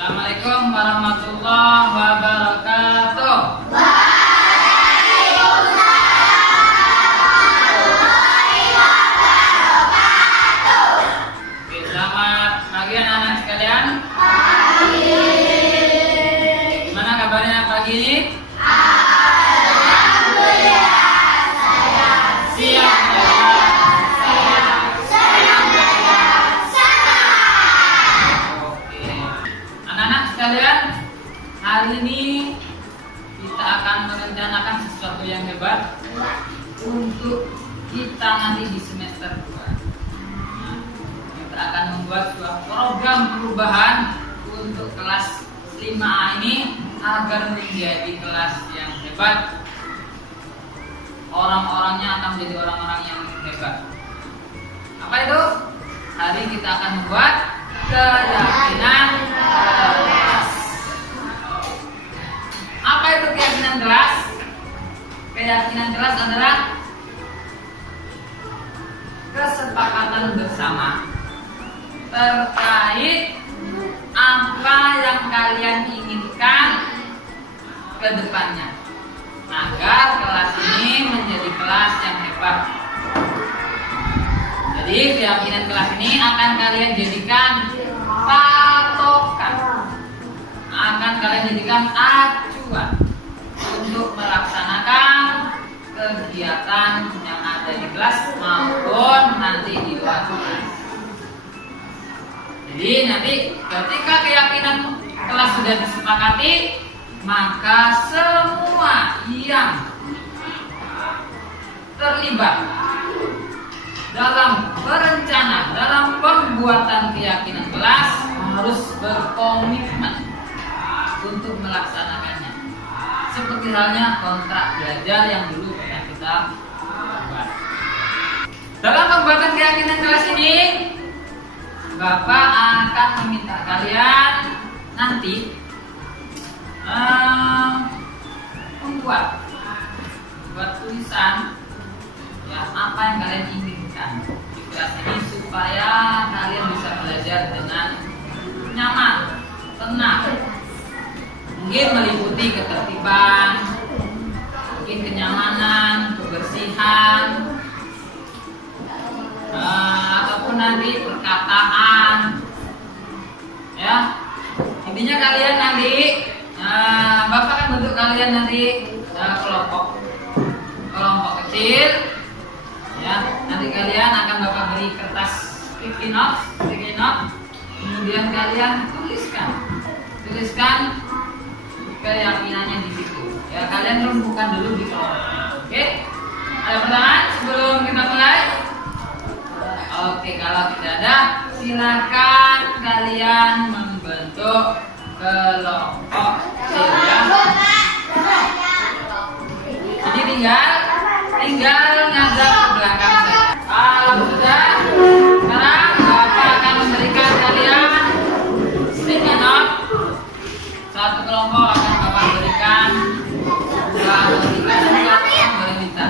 Assalamualaikum warahmatullahi wabarakatuh. Oke, selamat pagi anak-anak sekalian. Gimana kabarnya pagi ini? Siap ya. Oke. Anak-anak sekalian, hari ini kita akan merencanakan sesuatu yang hebat untuk kita nanti di semester 2. Kita akan membuat sebuah program perubahan untuk kelas 5A ini agar menjadi kelas yang hebat. Orang-orangnya akan menjadi orang-orang yang hebat. Apa itu? Hari kita akan membuat keyakinan kelas. Apa itu keyakinan kelas? Keyakinan kelas adalah kesepakatan bersama terkait apa yang kalian inginkan ke depannya agar kelas ini menjadi kelas yang hebat. Jadi keyakinan kelas ini akan kalian jadikan patokan, akan kalian jadikan acuan untuk melaksanakan kegiatan yang ada di kelas maupun nanti di luar kelas. Jadi nanti ketika keyakinan kelas sudah disepakati, maka semua yang terlibat dalam berencana, dalam pembuatan keyakinan kelas harus berkomitmen untuk melaksanakannya. Seperti halnya kontrak belajar yang dulu pernah kita buat. Dalam pembuatan keyakinan kelas ini, Bapak akan meminta kalian nanti membuat tulisan ya apa yang kalian inginkan di kelas ini supaya kalian bisa belajar dengan nyaman, tenang. Mungkin meliputi ketertiban, mungkin kenyamanan, kebersihan, ataupun nanti perkataan. Ya, intinya kalian nanti Bapak akan bentuk kalian nanti kelompok kecil. Ya, nanti kalian akan Bapak beri kertas sticky note, kemudian kalian tuliskan keyakinannya di situ. Ya, kalian rumpukan dulu di kelompok. Oke? Ada pertanyaan sebelum kita mulai? Oke, kalau tidak ada, silakan kalian membentuk kelompok kecil ya. Jadi tinggal ngadap ke belakang saja. Kalau sudah, sekarang Bapak akan memberikan kalian sticky note. Satu kelompok akan Bapak berikan, kalau tiga kelompok boleh minta.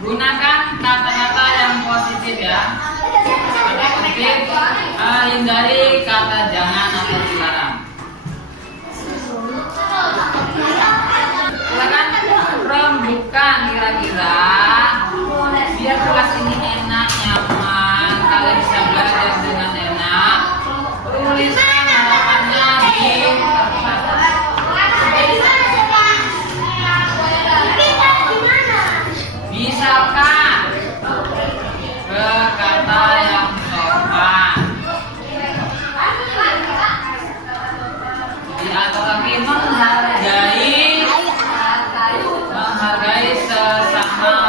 Gunakan kata-kata yang positif ya. Kata positif, hindari kata jangan atau dilarang. Silakan rembukan kira-kira biar kelas ini enak, nyaman, kalian bisa belajar dengan enak. Tuliskan harapannya di kertas. Misalkan berkata yang sopan, atau lagi menghargai sesama.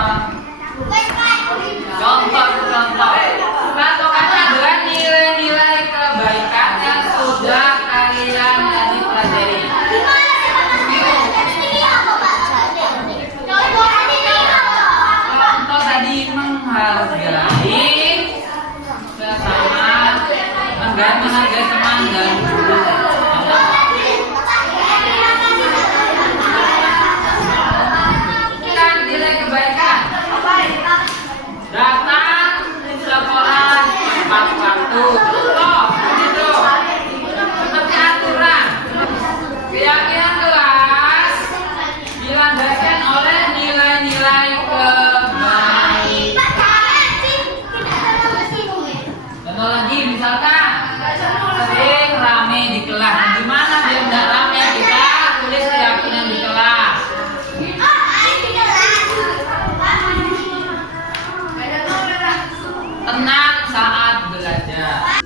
Datang sekolah tepat waktu. Tuh, begitu. Seperti aturan. Keyakinan kelas dilandaskan oleh nilai-nilai kebaikan. Contoh lagi, misalkan sering rame di kelas. Gimana biar tidak rame? Kita tulis keyakinan di kelas. Tenang saat belajar.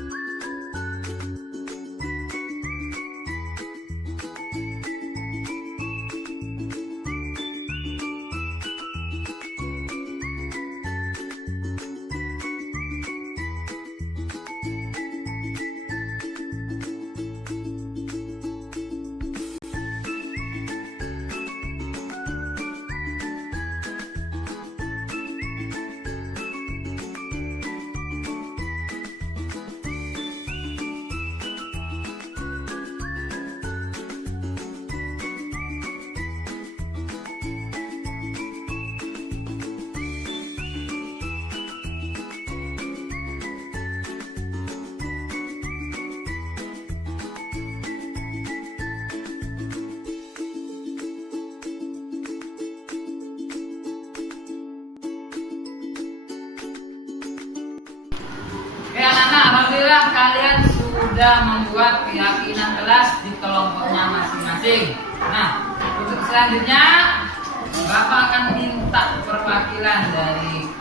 Oke anak-anak, alhamdulillah kalian sudah membuat keyakinan kelas di kelompoknya masing-masing. Nah, untuk selanjutnya Bapak akan minta perwakilan dari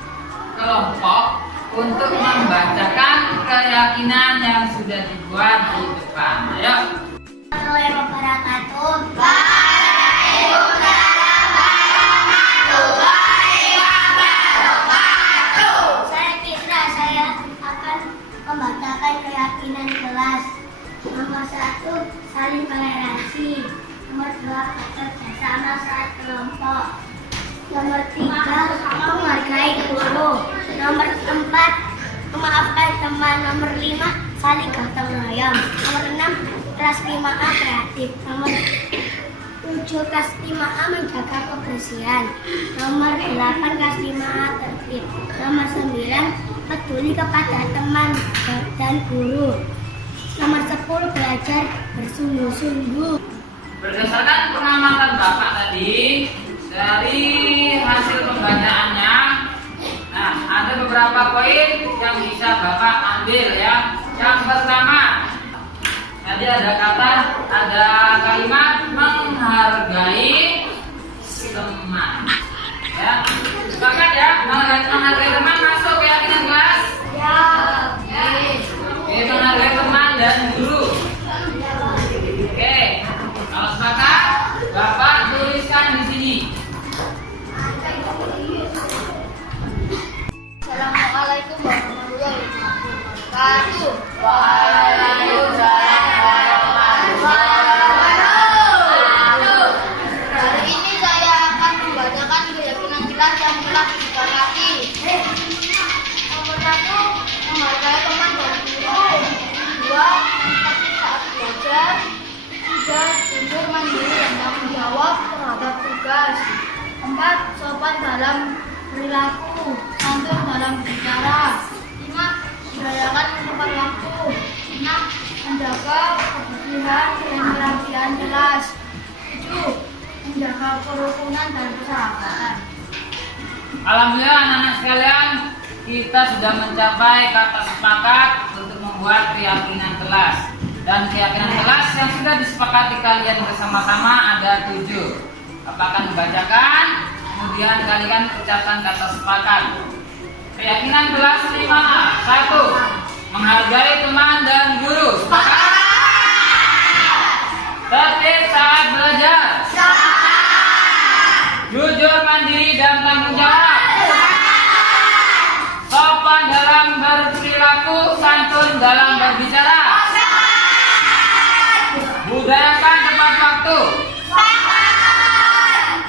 kelompok untuk membacakan keyakinan yang sudah dibuat di depan. Ayo. Assalamualaikum wabarakatuh. Membacakan keyakinan kelas. Nomor 1, saling toleransi. Nomor 2, bekerja sama saat kelompok. Nomor 3, menghargai guru. Nomor 4, memaafkan teman. Nomor 5, saling gotong royong. Nomor 6, kelas 5A kreatif. Nomor 7, kelas 5A menjaga kebersihan. Nomor 8, kelas 5A tertib. Nomor 9, peduli kepada teman dan guru. Nomor 10, belajar bersungguh-sungguh. Berdasarkan pengamatan Bapak tadi dari hasil pembacaannya, nah ada beberapa poin yang bisa Bapak ambil ya. Yang pertama, tadi ada kalimat menghargai teman. Ya, sepakat ya, menghargai teman masuk keyakinan kelas. Ya. Oke, menghargai teman dan guru. Oke, kalau sepakat, Bapak tuliskan di sini. Assalamualaikum warahmatullahi wabarakatuh. Waalaikumsalam warahmatullahi wabarakatuh. Hari ini saya akan membacakan keyakinan kelas yang telah disepakati. Nomor 1, menghargai teman dan guru. 2, empati saat belajar. 3, jujur, mandiri dan tanggung jawab terhadap tugas. 4, sopan dalam perilaku, santun dalam bicara. 5, merayakan tepat waktu. 6, menjaga kebersihan dan kerapian kelas. 7, menjaga kerukunan dan persahabatan. Alhamdulillah anak-anak sekalian, kita sudah mencapai kata sepakat untuk membuat keyakinan kelas. Dan keyakinan kelas yang sudah disepakati kalian bersama-sama ada 7. Bapak akan membacakan, kemudian kalian ucapkan kata sepakat. Keyakinan kelas 5A. 1, menghargai teman dan guru. Sepakat? Tertib saat belajar. Jujur, mandiri dan tanggung jawab. Sopan dalam berperilaku, santun dalam berbicara. Budayakan tepat waktu.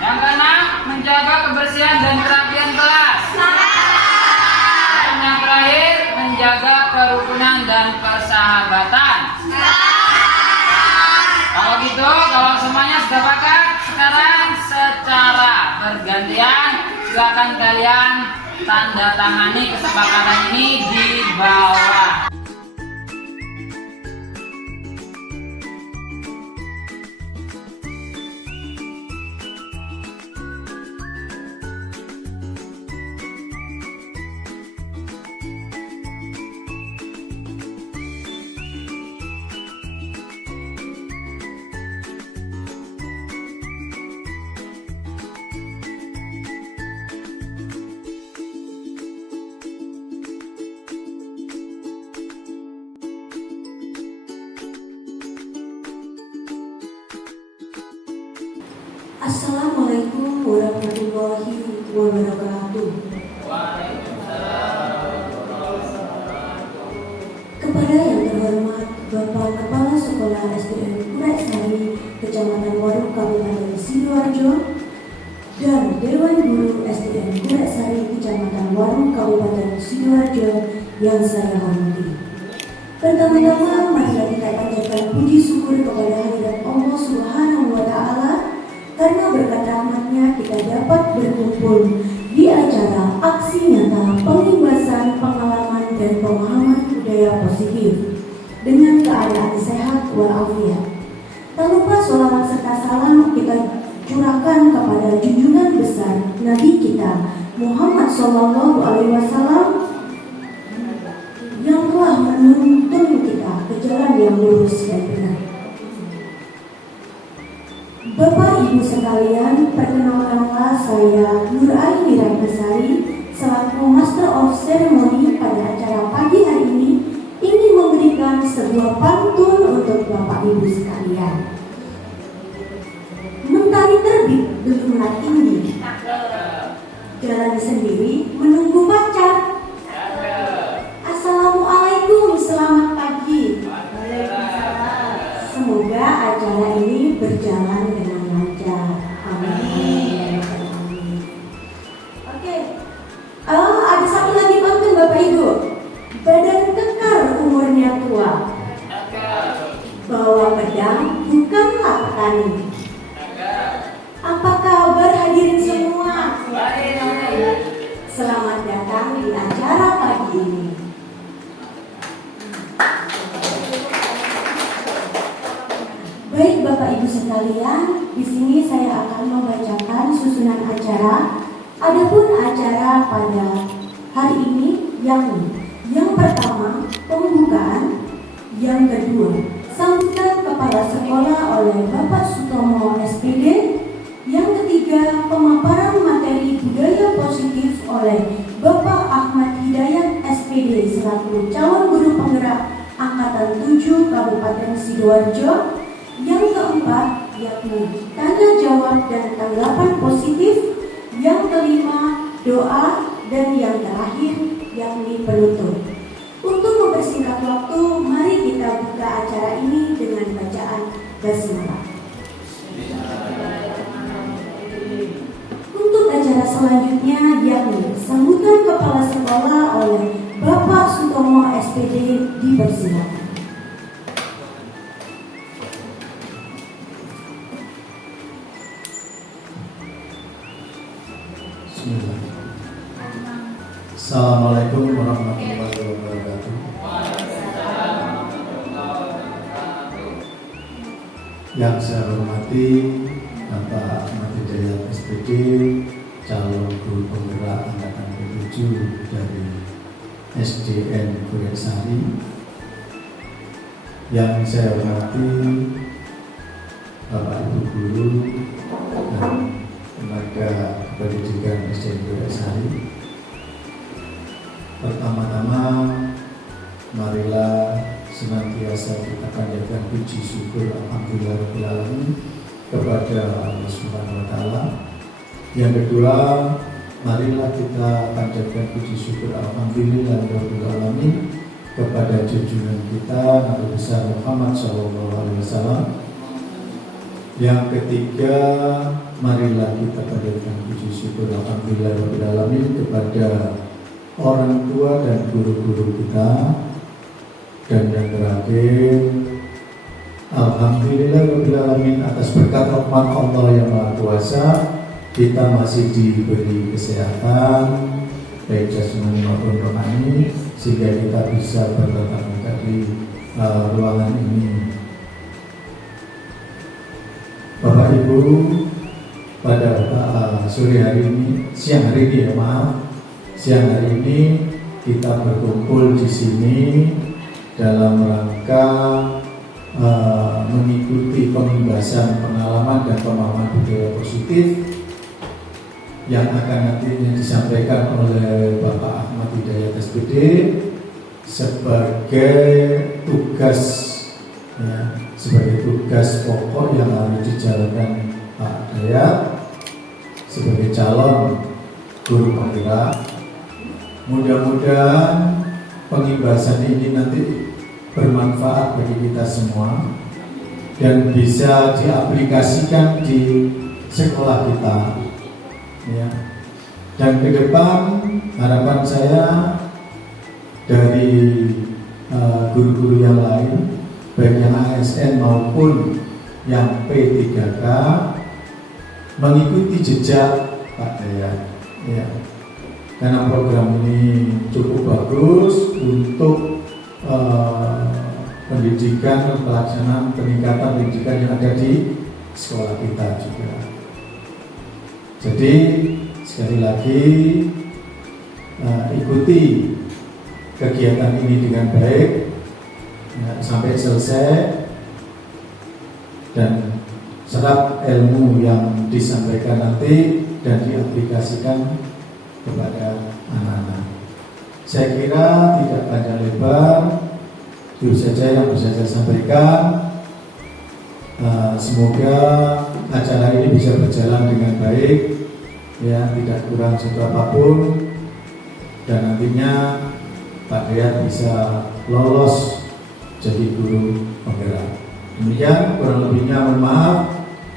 Yang keenam, menjaga kebersihan dan kerapian kelas. Dan yang terakhir, menjaga kerukunan dan persahabatan. Kalau gitu, kalau semuanya sudah sepakat, sekarang secara bergantian Silakan kalian tanda tangani kesepakatan ini di bawah. Assalamualaikum warahmatullahi wabarakatuh. Kepada yang terhormat Bapak Kepala Sekolah SDN Kureksari, Kecamatan Warung, Kabupaten Sidoarjo, dan Dewan Guru SDN Kureksari, Kecamatan Warung, Kabupaten Sidoarjo yang saya hormati. Pertama-tama, marilah kita panjatkan puji syukur kepada hadirat Allah Subhanahu wa Ta'ala, karena berkat rahmatnya kita dapat berkumpul di acara aksi nyata pengibasan pengalaman dan pemahaman budaya positif dengan keadaan sehat walafiat. Tak lupa sholawat serta salam kita curahkan kepada junjungan besar Nabi kita Muhammad SAW yang telah menuntun kita ke jalan yang lurus dan benar. Bapak Ibu sekalian, perkenalkanlah saya Nur Aini Ratnasari selaku Master of Ceremony pada acara pagi hari ini ingin memberikan sebuah pantun untuk Bapak Ibu sekalian. Mentari terbit bergerak tinggi, jalan sendiri menunggu pacar. Assalamualaikum, selamat pagi. Semoga acara ini berjalan dengan lancar. Amin. Oke. Ada satu lagi pantun Bapak Ibu. Badan kekar umurnya tua. Bawa pedang bukanlah petani. Apa kabar hadirin semua? Selamat datang di acara pagi ini. Baik Bapak Ibu sekalian, di sini saya akan membacakan susunan acara. Adapun acara pada hari ini yang pertama pembukaan, yang kedua sambutan kepala sekolah oleh Bapak Sutomo SPD, yang ketiga pemaparan materi budaya positif oleh Bapak Ahmad Hidayat SPD selaku calon guru penggerak angkatan 7 Kabupaten Sidoarjo. Yang keempat yakni tanya jawab dan tanggapan positif. Yang kelima doa, dan yang terakhir yakni penutup. Untuk mempersingkat waktu, mari kita buka acara ini dengan bacaan basmalah. Untuk acara selanjutnya yakni sambutan kepala sekolah oleh Bapak Sutomo SPD dipersilakan. Assalamualaikum warahmatullahi wabarakatuh. Yang saya hormati Bapak Ahmad Hidayat SPD, calon guru penggerak angkatan ke-7 dari SDN Kureksari. Yang saya hormati Bapak Ibu guru dan tenaga pendidikan SDN Kureksari. Pertama-tama, marilah senantiasa kita panjatkan puji syukur alhamdulillahirrahmanirrahim kepada Allah Subhanahu wa Ta'ala. Yang kedua, marilah kita panjatkan puji syukur alhamdulillahirrahmanirrahim kepada junjungan kita Nabi besar Muhammad SAW. Yang ketiga, marilah kita panjatkan puji syukur alhamdulillahirrahmanirrahim kepada orang tua dan guru-guru kita. Dan yang terakhir, alhamdulillahirrahmanirrahim atas berkat rahmat Allah yang Maha Kuasa, kita masih diberi kesehatan baik jasmani maupun rohani, sehingga kita bisa bertatap muka di ruangan ini. Bapak Ibu, pada sore hari ini, siang hari ini kita berkumpul di sini dalam rangka mengikuti pembahasan pengalaman dan pemahaman budaya positif yang akan nantinya disampaikan oleh Bapak Ahmad Hidayat SPD sebagai tugas pokok yang harus dijalankan Pak Hidayat sebagai calon guru penggerak. Mudah-mudahan pembahasan ini nanti bermanfaat bagi kita semua dan bisa diaplikasikan di sekolah kita, ya. Dan ke depan harapan saya dari guru-guru yang lain, baik yang ASN maupun yang P3K, mengikuti jejak Pak Hidayat, ya. Karena program ini cukup bagus untuk pendidikan, pelaksanaan peningkatan pendidikan yang ada di sekolah kita juga. Jadi sekali lagi ikuti kegiatan ini dengan baik ya, sampai selesai, dan serap ilmu yang disampaikan nanti dan diaplikasikan kepada anak-anak. Saya kira tidak panjang lebar, itu saja yang bisa saya sampaikan. Semoga acara ini bisa berjalan dengan baik, ya, tidak kurang satu apapun, dan nantinya Pak Hidayat bisa lolos jadi guru penggerak. Demikian kurang lebihnya, mohon maaf.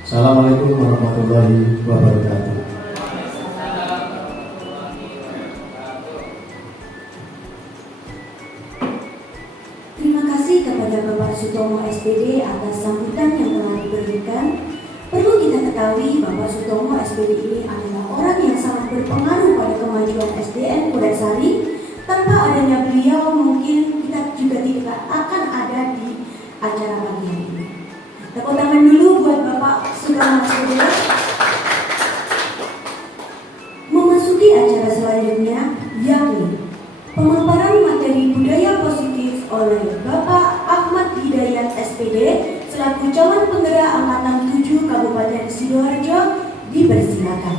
Assalamualaikum warahmatullahi wabarakatuh. Kepada Bapak Sutomo SPD atas sambutan yang telah diberikan. Perlu kita ketahui bahwa Sutomo SPD ini adalah orang yang sangat berpengaruh pada kemajuan SDN Kuresari. Tanpa adanya beliau mungkin kita juga tidak akan ada di acara pagi hari ini. Tepuk tangan dulu buat Bapak Sutomo SPD. Memasuki acara selanjutnya, yakni pemaparan materi budaya positif oleh Bapak Ahmad Hidayat SPD selaku calon penggerak angkatan 7 Kabupaten Sidoarjo, dipersilakan.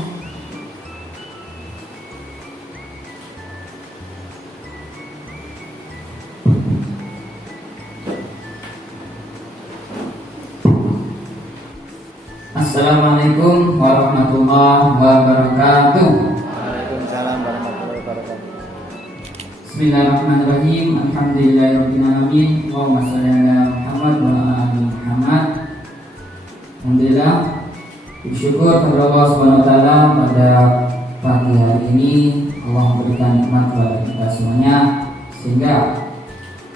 Assalamualaikum warahmatullahi wabarakatuh. Waalaikumsalam warahmatullahi wabarakatuh. Bismillahirrahmanirrahim. Alhamdulillahirabbil alamin. Allahumma shalli ala Muhammad wa ala ali Muhammad. Alhamdulillah, bersyukur kepada Allah Subhanahu wa taala pada pagi hari ini Allah memberikan nikmat kepada kita semuanya, sehingga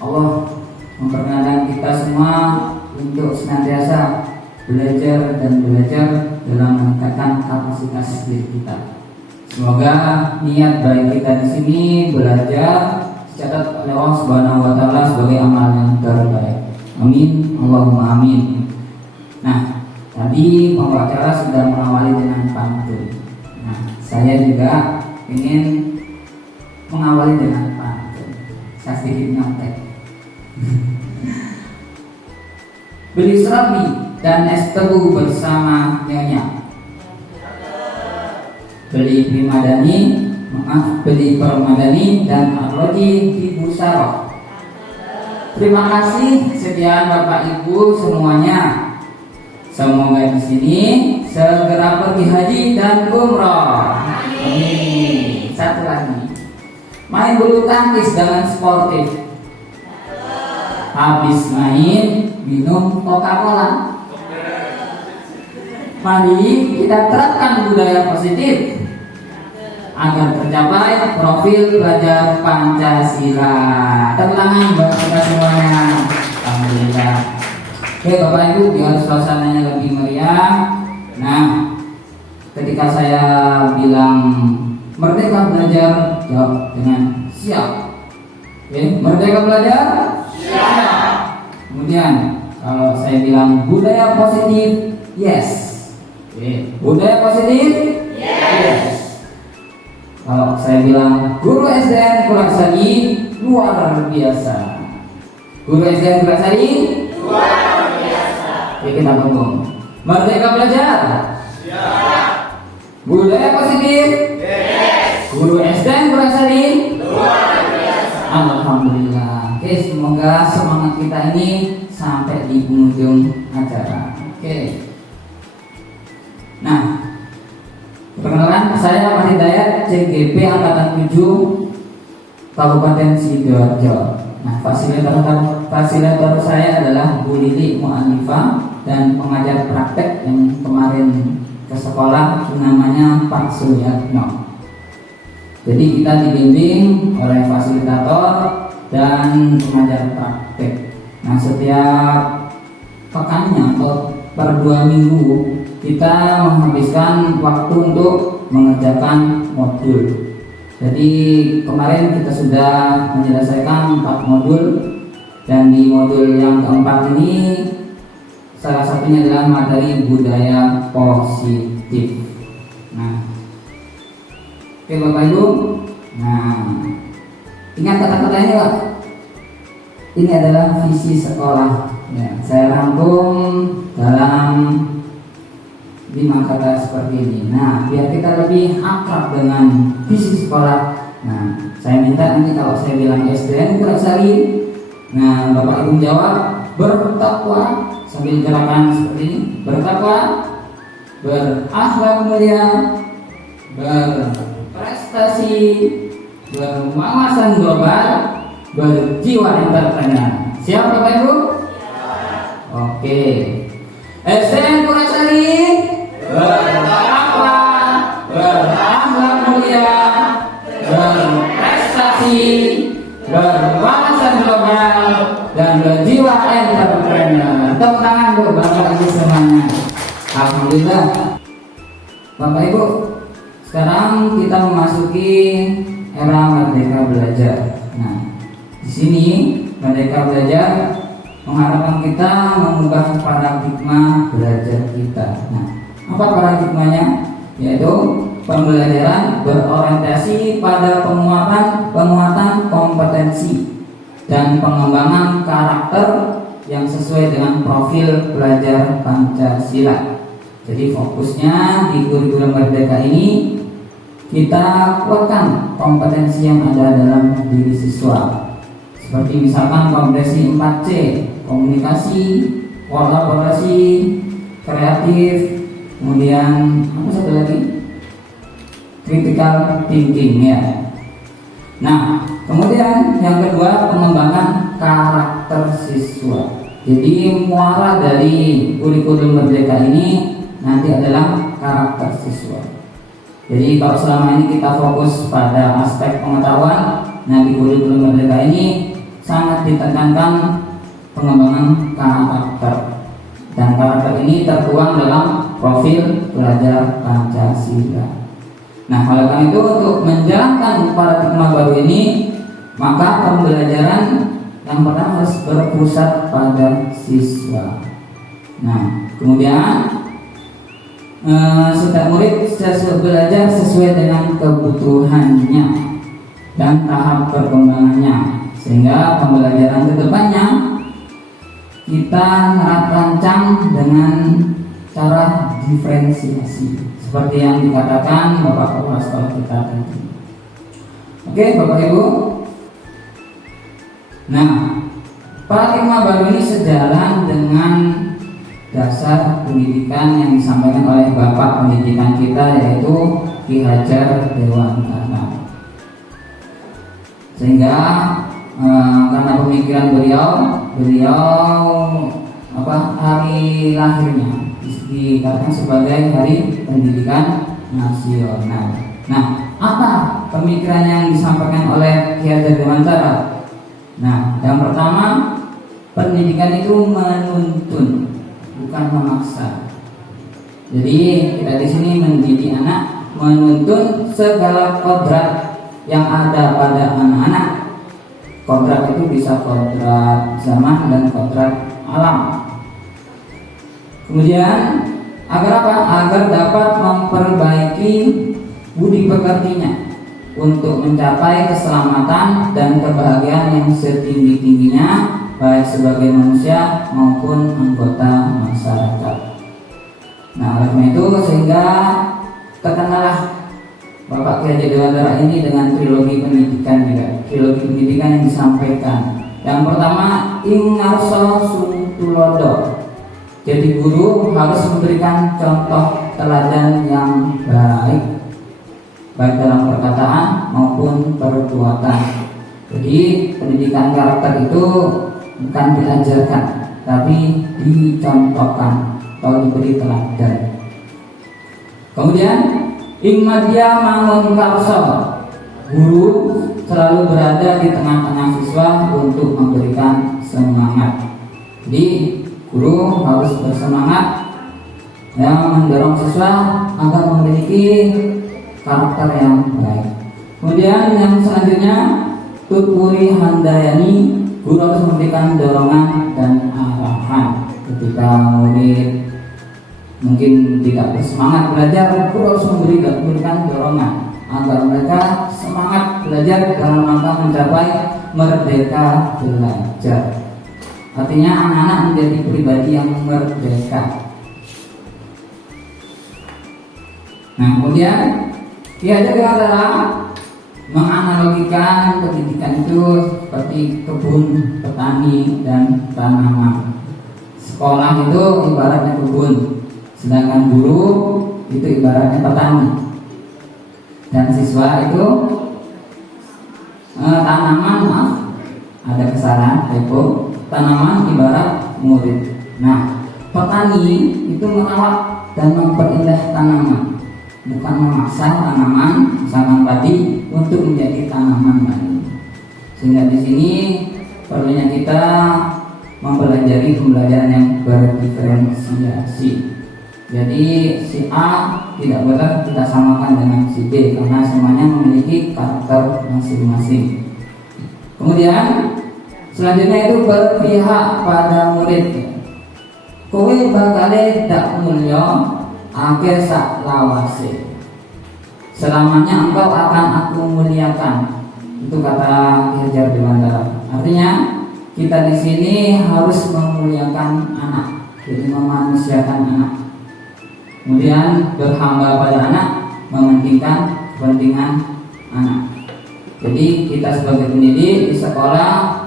Allah memperkenankan kita semua untuk senantiasa belajar dan belajar dalam meningkatkan kapasitas diri kita. Semoga niat baik kita di sini belajar dicatat oleh Allah Subhanahu wa taala sebagai amal yang terbaik. Amin, Allahumma amin. Nah, tadi pembawa acara sudah mengawali dengan pantun. Nah, saya juga ingin mengawali dengan pantun. Saya sedikit nyontek. Beli serabi dan es tebu bersama nyonya. Beli permadani dan arloji di Busaro. Terima kasih kesediaan Bapak Ibu semuanya. Semoga di sini segera pergi haji dan umroh. Amin. Satu lagi, main bulu tangkis dengan sportif. Habis main minum Coca-Cola. Mari kita terapkan budaya positif agar tercapai profil pelajar Pancasila. Tepuk tangan buat kita semuanya. Alhamdulillah. Oke Bapak Ibu, biar suasananya lebih meriah. Nah, ketika saya bilang merdeka belajar, jawab dengan siap. Oke, merdeka belajar? Siap. Kemudian kalau saya bilang budaya positif, yes. Oke, budaya positif? Yes. Kalau saya bilang guru SDN Kuraksari luar biasa. Guru SDN Kuraksari luar biasa. Oke, kita ngomong. Merdeka belajar? Siap. Budaya positif? Yes. Guru SDN Kuraksari luar biasa. Alhamdulillah. Oke, semoga semangat kita ini sampai di penghujung acara. Oke. Nah, perkenalan, saya Mas Hidayat, CGP Angkatan 7 Kabupaten Sidoarjo. Nah, fasilitator saya adalah Bu Lili Mu'alifah dan pengajar praktek yang kemarin ke sekolah namanya Pak Suyatno. Jadi kita dibimbing oleh fasilitator dan pengajar praktek. Nah, setiap pekannya atau per 2 minggu kita menghabiskan waktu untuk mengerjakan modul. Jadi kemarin kita sudah menyelesaikan 4 modul, dan di modul yang keempat ini salah satunya adalah materi budaya positif. Nah, oke Bapak Ibu, nah ingat kata-katanya Pak. Ini adalah visi sekolah. Ya, saya rangkum dalam 5 kata seperti ini. Nah, biar kita lebih akrab dengan visi sekolah. Nah, saya minta nanti kalau saya bilang SDN Kuraksari, nah Bapak Ibu jawab bertakwa sambil gerakan seperti ini. Bertakwa, berakhlak mulia, berprestasi, berwawasan global, berjiwa entrepreneur. Siap Bapak Ibu? Oke. SDN Kuraksari bertakwa, berakhlak mulia, berprestasi, berwawasan global, dan berjiwa entrepreneur. Tepuk tangan Bu, Bapak Ibu semuanya. Alhamdulillah. Bapak Ibu, sekarang kita memasuki era Merdeka Belajar. Nah, di sini Merdeka Belajar mengharapkan kita mengubah paradigma belajar kita. Nah, apa paradigmanya? Yaitu pembelajaran berorientasi pada penguatan kompetensi dan pengembangan karakter yang sesuai dengan profil pelajar Pancasila. Jadi fokusnya di kurikulum Merdeka ini kita kuatkan kompetensi yang ada dalam diri siswa. Seperti misalkan kompetensi 4C, komunikasi, kolaborasi, kreatif, kemudian apa satu lagi? Critical thinking ya. Nah, kemudian yang kedua pengembangan karakter siswa. Jadi muara dari kurikulum Merdeka ini nanti adalah karakter siswa. Jadi kalau selama ini kita fokus pada aspek pengetahuan, nah di kurikulum Merdeka ini sangat ditekankan pengembangan karakter, dan karakter ini tertuang dalam profil pelajar Pancasila. Nah, oleh karena itu untuk menjalankan paradigma baru ini, maka pembelajaran yang pertama harus berpusat pada siswa. Nah, kemudian setiap murid belajar sesuai dengan kebutuhannya dan tahap perkembangannya, sehingga pembelajaran kedepannya kita rancang dengan cara diferensiasi seperti yang dikatakan Bapak Kepala Sekolah kita tadi. Oke Bapak Ibu. Nah, paradigma baru ini sejalan dengan dasar pendidikan yang disampaikan oleh Bapak pendidikan kita, yaitu Ki Hajar Dewantara. Sehingga karena pemikiran beliau hari lahirnya dikatakan sebagai Hari Pendidikan Nasional. Nah, apa pemikiran yang disampaikan oleh Ki Hajar Dewantara? Nah, yang pertama, pendidikan itu menuntun, bukan memaksa. Jadi kita di sini mendidik anak menuntun segala kodrat yang ada pada anak-anak. Kodrat itu bisa kodrat zaman dan kodrat alam. Kemudian agar apa? Agar dapat memperbaiki budi pekertinya untuk mencapai keselamatan dan kebahagiaan yang setinggi-tingginya, baik sebagai manusia maupun anggota masyarakat. Nah, oleh karena itu sehingga terkenalah Bapak Kiai Dewantara ini dengan trilogi pendidikan juga. Trilogi pendidikan yang disampaikan. Yang pertama, ing ngarsa sung tulodo. Jadi guru harus memberikan contoh teladan yang baik, baik dalam perkataan maupun perbuatan. Jadi pendidikan karakter itu bukan diajarkan, tapi dicontohkan atau diberi teladan. Kemudian ing madya mangun karso, guru selalu berada di tengah-tengah siswa untuk memberikan semangat. Jadi guru harus bersemangat yang mendorong siswa agar memiliki karakter yang baik. Kemudian yang selanjutnya tuturi handayani, guru harus memberikan dorongan dan arahan. Ketika murid mungkin tidak bersemangat belajar, guru harus memberikan dorongan agar mereka semangat belajar dalam rangka mencapai merdeka belajar. Artinya anak-anak menjadi pribadi yang merdeka. Nah, kemudian dia Dewantara menganalogikan pendidikan itu seperti kebun, petani, dan tanaman. Sekolah itu ibaratnya kebun, sedangkan guru itu ibaratnya petani, dan siswa itu tanaman. Ada kesalahan, typo. Tanaman ibarat murid. Nah, petani itu merawat dan memperindah tanaman, bukan memaksa tanaman, misalkan padi, untuk menjadi tanaman lain. Sehingga di sini perlunya kita mempelajari pembelajaran yang berdiferensiasi. Jadi si A tidak boleh kita samakan dengan si B, karena semuanya memiliki karakter masing-masing. Kemudian selanjutnya itu berpihak pada murid. Kowe bakale dak mulya akeh sak lawase. Selamanya engkau akan aku muliakan. Itu kata Ki Dewantara. Artinya kita di sini harus memuliakan anak, jadi memanusiakan anak. Kemudian berhamba pada anak, mementingkan kepentingan anak. Jadi kita sebagai pendidik di sekolah,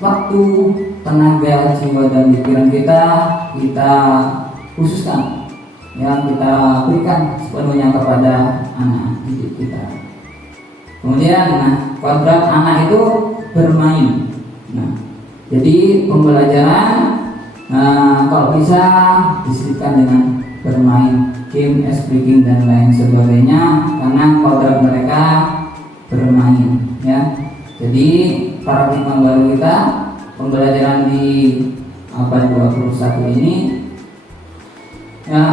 waktu, tenaga, jiwa dan pikiran kita khususkan, yang kita berikan sepenuhnya kepada anak didik kita. Kemudian, kodrat anak itu bermain. Nah, jadi pembelajaran kalau bisa disebutkan dengan bermain, game, speaking dan lain sebagainya, karena kodrat mereka bermain, ya. Jadi paradigma baru kita pembelajaran di abad 21 ini, ya,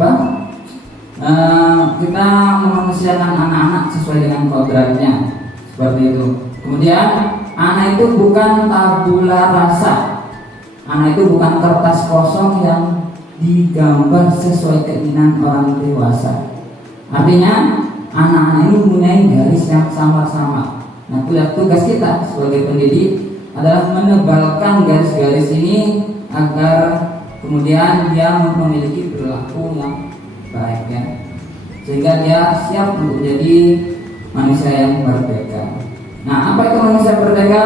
Bang, kita memanusiakan anak-anak sesuai dengan kodratnya, seperti itu. Kemudian anak itu bukan tabula rasa, anak itu bukan kertas kosong yang digambar sesuai keinginan orang dewasa. Artinya anak-anak ini mempunyai garis yang sama-sama. Nah, tugas kita sebagai pendidik adalah menebalkan garis-garis ini agar kemudian dia memiliki perilaku yang baik, ya, sehingga dia siap untuk menjadi manusia yang merdeka. Nah, apa itu manusia merdeka?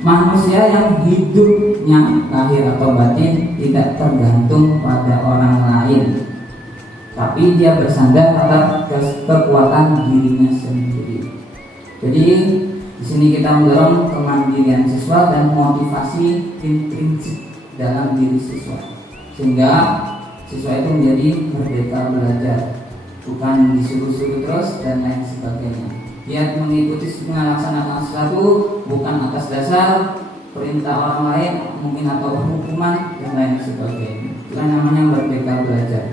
Manusia yang hidupnya lahir atau batin tidak tergantung pada orang lain, tapi dia bersandar pada kekuatan dirinya sendiri. Jadi di sini kita mendorong kemandirian siswa dan motivasi intrinsik dalam diri siswa, sehingga siswa itu menjadi merdeka belajar, bukan disuruh-suruh terus dan lain sebagainya. Dia mengikuti melaksanakan sesuatu bukan atas dasar perintah orang lain, mungkin atau hukuman dan lain sebagainya. Itulah namanya merdeka belajar.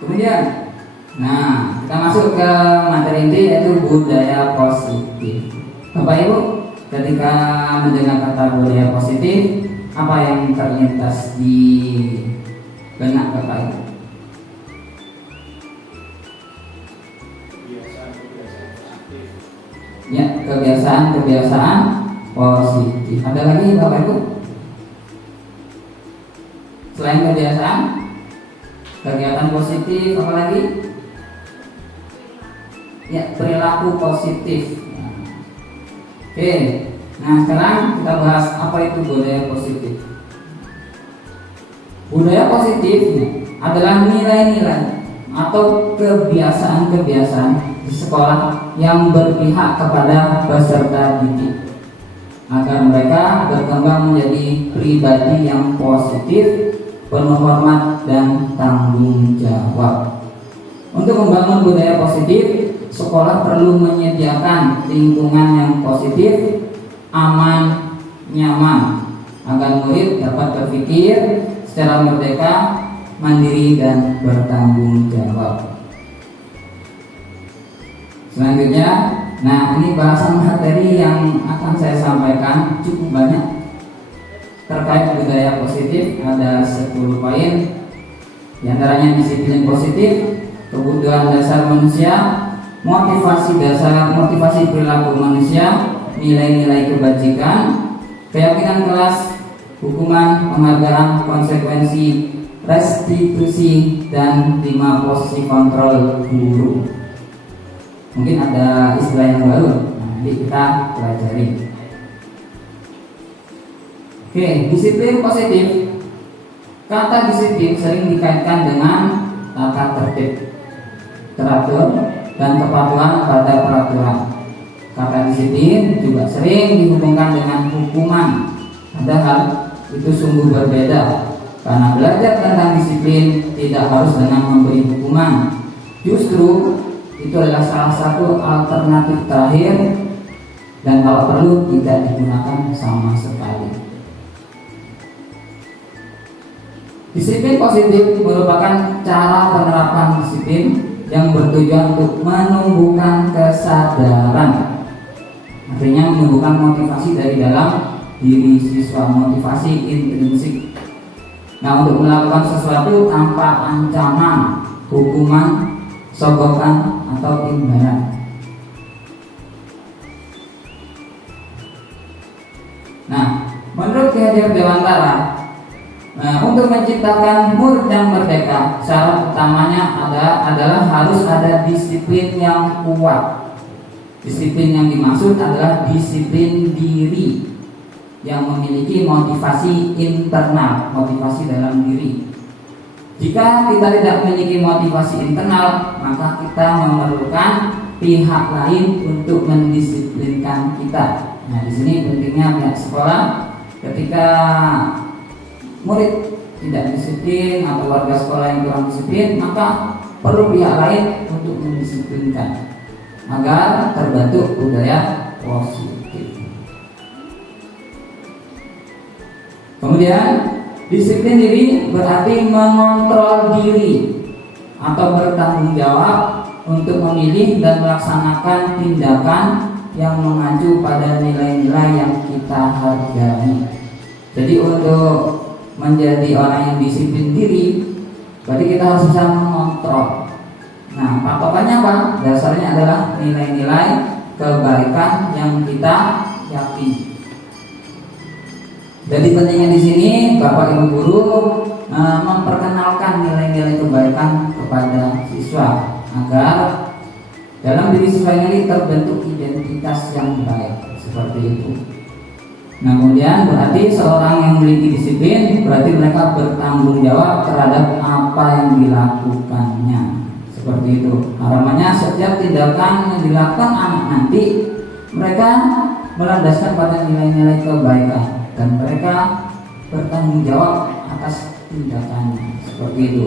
Kemudian, nah kita masuk ke materi inti yaitu budaya positif. Bapak Ibu, ketika mendengar kata budaya positif, apa yang terlintas di benak Bapak Ibu? Ya, kebiasaan positif. Ada lagi Bapak Ibu? Selain kebiasaan, kegiatan positif apa lagi? Ya, perilaku positif. Oke, nah sekarang kita bahas apa itu budaya positif. Budaya positif adalah nilai-nilai atau kebiasaan-kebiasaan di sekolah yang berpihak kepada peserta didik agar mereka berkembang menjadi pribadi yang positif, penuh hormat dan tanggung jawab. Untuk membangun budaya positif, sekolah perlu menyediakan lingkungan yang positif, aman, nyaman, agar murid dapat berpikir secara merdeka, mandiri dan bertanggung jawab. Selanjutnya, nah ini bahasan materi yang akan saya sampaikan cukup banyak terkait budaya positif. Ada 10 poin, di antaranya disiplin positif, kebutuhan dasar manusia, motivasi dasar, motivasi perilaku manusia, nilai-nilai kebajikan, keyakinan kelas, hukuman, penghargaan, konsekuensi, restitusi, dan 5 posisi kontrol guru. Mungkin ada istilah yang baru, nanti kita pelajari. Oke, disiplin positif. Kata disiplin sering dikaitkan dengan tata tertib, teratur, dan kepatuhan pada peraturan. Kata disiplin juga sering dihubungkan dengan hukuman, padahal itu sungguh berbeda. Karena belajar tentang disiplin tidak harus dengan memberi hukuman. Justru itu adalah salah satu alternatif terakhir, dan kalau perlu tidak digunakan sama sekali. Disiplin positif merupakan cara penerapan disiplin yang bertujuan untuk menumbuhkan kesadaran, artinya menumbuhkan motivasi dari dalam diri siswa, motivasi intrinsik. Nah, untuk melakukan sesuatu tanpa ancaman, hukuman, sogokan, atau imbalan. Nah, menurut Ki Hajar Dewantara, untuk menciptakan murid yang merdeka, syarat utamanya adalah harus ada disiplin yang kuat. Disiplin yang dimaksud adalah disiplin diri yang memiliki motivasi internal, motivasi dalam diri. Jika kita tidak memiliki motivasi internal, maka kita memerlukan pihak lain untuk mendisiplinkan kita. Nah, di sini pentingnya pihak sekolah. Ketika murid tidak disiplin atau warga sekolah yang kurang disiplin, maka perlu pihak lain untuk mendisiplinkan agar terbentuk budaya positif. Kemudian, disiplin diri berarti mengontrol diri atau bertanggung jawab untuk memilih dan melaksanakan tindakan yang mengacu pada nilai-nilai yang kita hargai. Jadi untuk menjadi orang yang disiplin diri, berarti kita harus bisa mengontrol. Nah, patokannya apa? Dasarnya adalah nilai-nilai kebaikan yang kita yakini. Jadi pentingnya di sini Bapak Ibu guru memperkenalkan nilai-nilai kebaikan kepada siswa agar dalam diri siswa ini terbentuk identitas yang baik, seperti itu. Nah, kemudian berarti seorang yang memiliki disiplin berarti mereka bertanggung jawab terhadap apa yang dilakukannya, seperti itu. Harapannya setiap tindakan yang dilakukan anak nanti mereka melandaskan pada nilai-nilai kebaikan dan mereka bertanggung jawab atas tindakannya, seperti itu.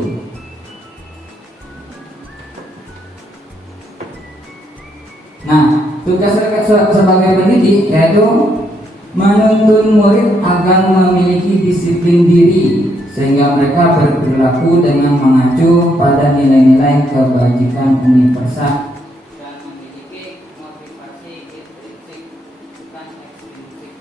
Nah, tugas sebagai pendidik yaitu menuntun murid agar memiliki disiplin diri sehingga mereka berperilaku dengan mengacu pada nilai-nilai kebajikan universal dan memiliki motivasi intrinsik bukan ekstrinsik.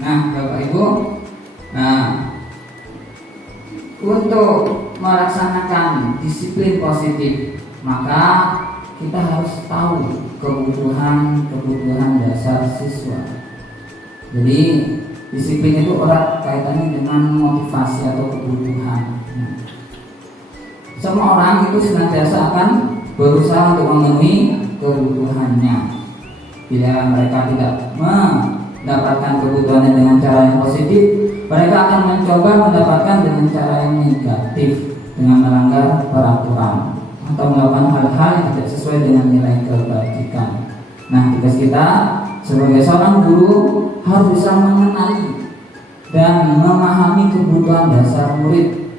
Nah, Bapak Ibu, untuk melaksanakan disiplin positif, maka kita harus tahu kebutuhan dasar siswa. Jadi disiplin itu erat kaitannya dengan motivasi atau kebutuhan. Semua orang itu senantiasa akan berusaha untuk memenuhi kebutuhannya. Bila mereka tidak mendapatkan kebutuhannya dengan cara yang positif, mereka akan mencoba mendapatkan dengan cara yang negatif, dengan melanggar peraturan atau melakukan hal-hal yang tidak sesuai dengan nilai kebajikan. Nah, tugas kita sebagai seorang guru harus bisa mengenali dan memahami kebutuhan dasar murid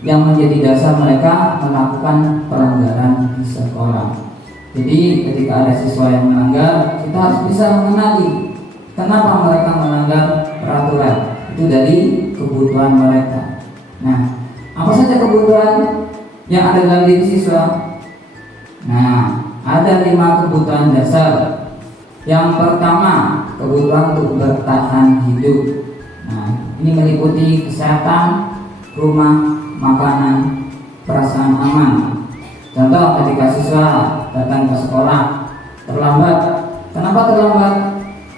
yang menjadi dasar mereka melakukan pelanggaran di sekolah. Jadi ketika ada siswa yang melanggar, kita harus bisa mengenali kenapa mereka melanggar peraturan. Itu dari kebutuhan mereka. Nah, apa saja kebutuhan yang ada dalam diri siswa? Nah, ada 5 kebutuhan dasar. Yang pertama, kebutuhan untuk bertahan hidup. Nah, ini meliputi kesehatan, rumah, makanan, perasaan aman. Contoh, ketika siswa datang ke sekolah terlambat. Kenapa terlambat?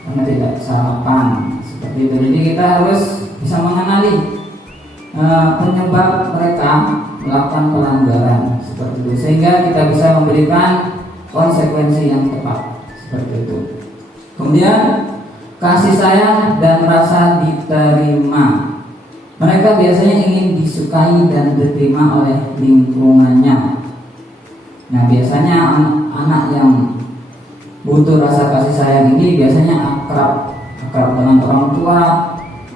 Karena tidak sarapan. Seperti itu. Jadi kita harus bisa mengenali penyebab mereka melakukan pelanggaran seperti itu, sehingga kita bisa memberikan konsekuensi yang tepat seperti itu. Kemudian kasih sayang dan rasa diterima. Mereka biasanya ingin disukai dan diterima oleh lingkungannya. Nah, biasanya anak yang butuh rasa kasih sayang ini biasanya akrab dengan orang tua,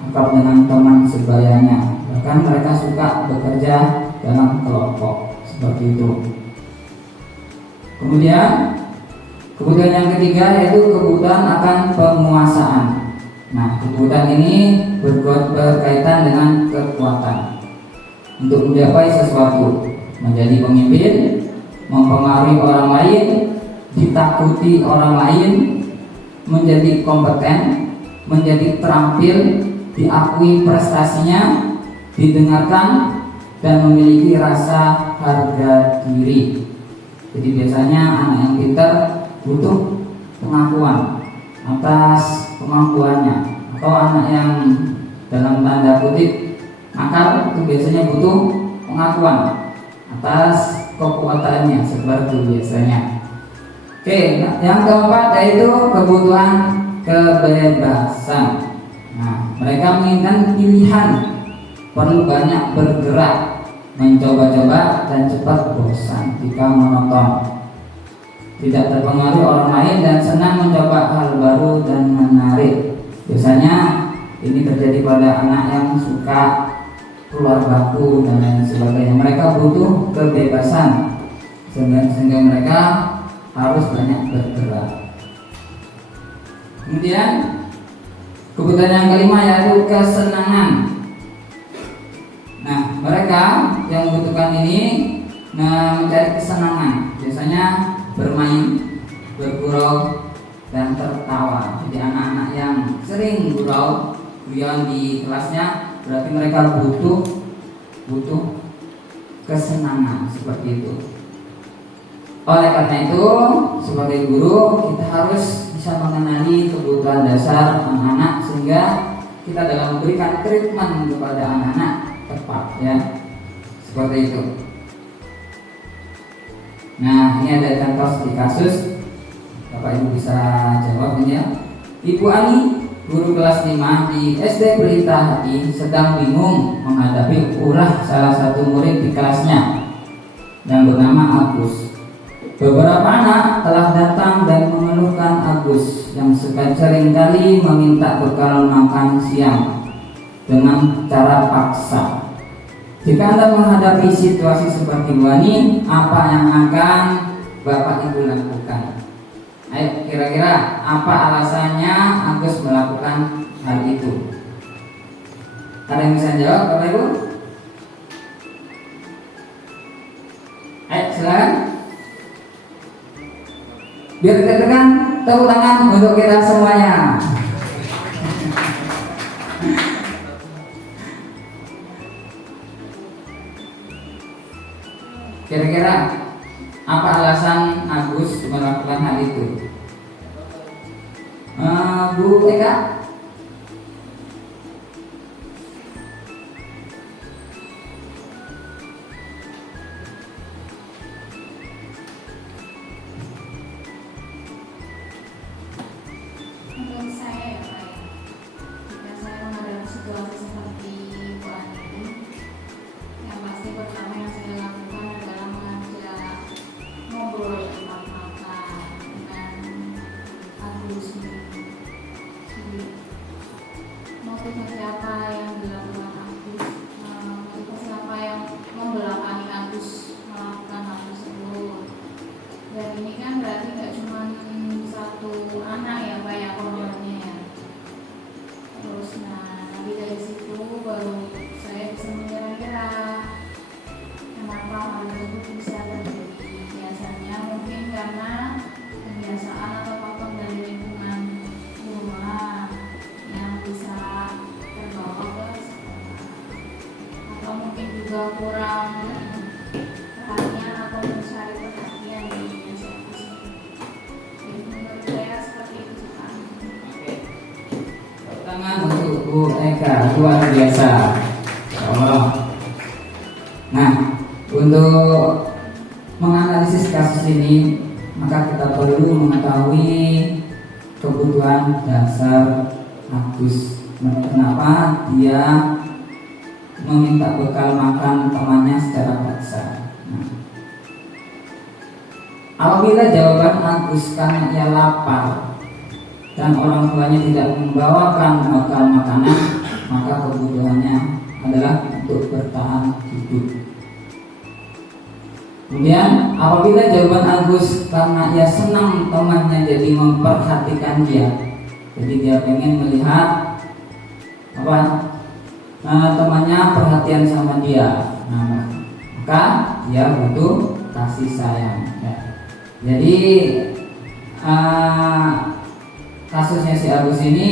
akrab dengan teman sebayanya. Bahkan mereka suka bekerja dalam kelompok seperti itu. Kemudian kebutuhan yang ketiga yaitu kebutuhan akan penguasaan. Nah, kebutuhan ini berkaitan dengan kekuatan untuk mencapai sesuatu, menjadi pemimpin, mempengaruhi orang lain, ditakuti orang lain, menjadi kompeten, menjadi terampil, diakui prestasinya, didengarkan, dan memiliki rasa harga diri. Jadi biasanya anak yang pintar butuh pengakuan atas kemampuannya, atau anak yang dalam tanda kutip nakal itu biasanya butuh pengakuan atas kekuatannya seperti biasanya. Oke, yang keempat yaitu kebutuhan kebebasan. Nah, mereka menginginkan pilihan, perlu banyak bergerak, mencoba-coba dan cepat bosan jika monoton, tidak terpengaruh orang lain dan senang mencoba hal baru dan menarik. Biasanya ini terjadi pada anak yang suka keluar baku dan lain sebagainya. Mereka butuh kebebasan sehingga mereka harus banyak bergerak. Kemudian kebutuhan yang kelima yaitu kesenangan. Nah, mereka yang membutuhkan ini mencari kesenangan, biasanya bermain, bergurau, dan tertawa. Jadi anak-anak yang sering gurau guyon di kelasnya berarti mereka butuh kesenangan seperti itu. Oleh karena itu, sebagai guru kita harus bisa mengenali kebutuhan dasar anak-anak sehingga kita dalam memberikan treatment kepada anak-anak tepat, ya, seperti itu. Nah, ini ada contoh di kasus, Bapak Ibu bisa jawab ini ya. Ibu Ani, guru kelas 5 di SD Pelita Hati, sedang bingung menghadapi ulah salah satu murid di kelasnya yang bernama Agus. Beberapa anak telah datang dan mengeluhkan Agus yang seringkali meminta bekal makan siang dengan cara paksa. Jika Anda menghadapi situasi seperti ini, apa yang akan Bapak Ibu lakukan? Ayo, kira-kira apa alasannya Agus melakukan hal itu? Ada yang bisa jawab, Bapak Ibu? Ayo, silakan. Biar deg-degan, tepuk tangan untuk kita semuanya. Kira-kira apa alasan Agus melakukan hal itu? Bu Eka? Menurut saya ya Pak ya, jika saya menghadapi situasi seperti Bu Ani, yang pasti pertama yang saya lakukan adalah mengajak ngobrol tentang makan dengan Agus. Motivasi apa yang dilakukan Agus, motivasi apa yang membelakangi Agus melakukan hal tersebut. Dan ini kan berarti nggak cuma satu anak ya Pak ya korbannya ya. Terus nanti dari situ baru saya bisa mengira-kira kenapa hal tersebut bisa terjadi. Biasanya mungkin karena kebiasaan atau faktor dari lingkungan rumah yang bisa terbawa ke sekolah, atau mungkin juga kurang perhatian atau mencari perhatian di dunia sekolah. Jadi menurut saya seperti itu sih Pak. Tepuk tangan untuk Bu Eka, luar biasa. Allah. Nah, untuk menganalisis kasus ini, maka kita perlu mengetahui kebutuhan dasar Agus. Kenapa dia meminta bekal makan temannya secara paksa? Nah, apabila jawaban Agus karena ia lapar dan orang tuanya tidak membawakan bekal makanan, maka kebutuhannya adalah untuk bertahan hidup. Kemudian apabila jawaban Agus karena ia senang temannya jadi memperhatikan dia, jadi dia pengen melihat temannya perhatian sama dia, nah, maka dia butuh kasih sayang ya. Jadi kasusnya si Agus ini,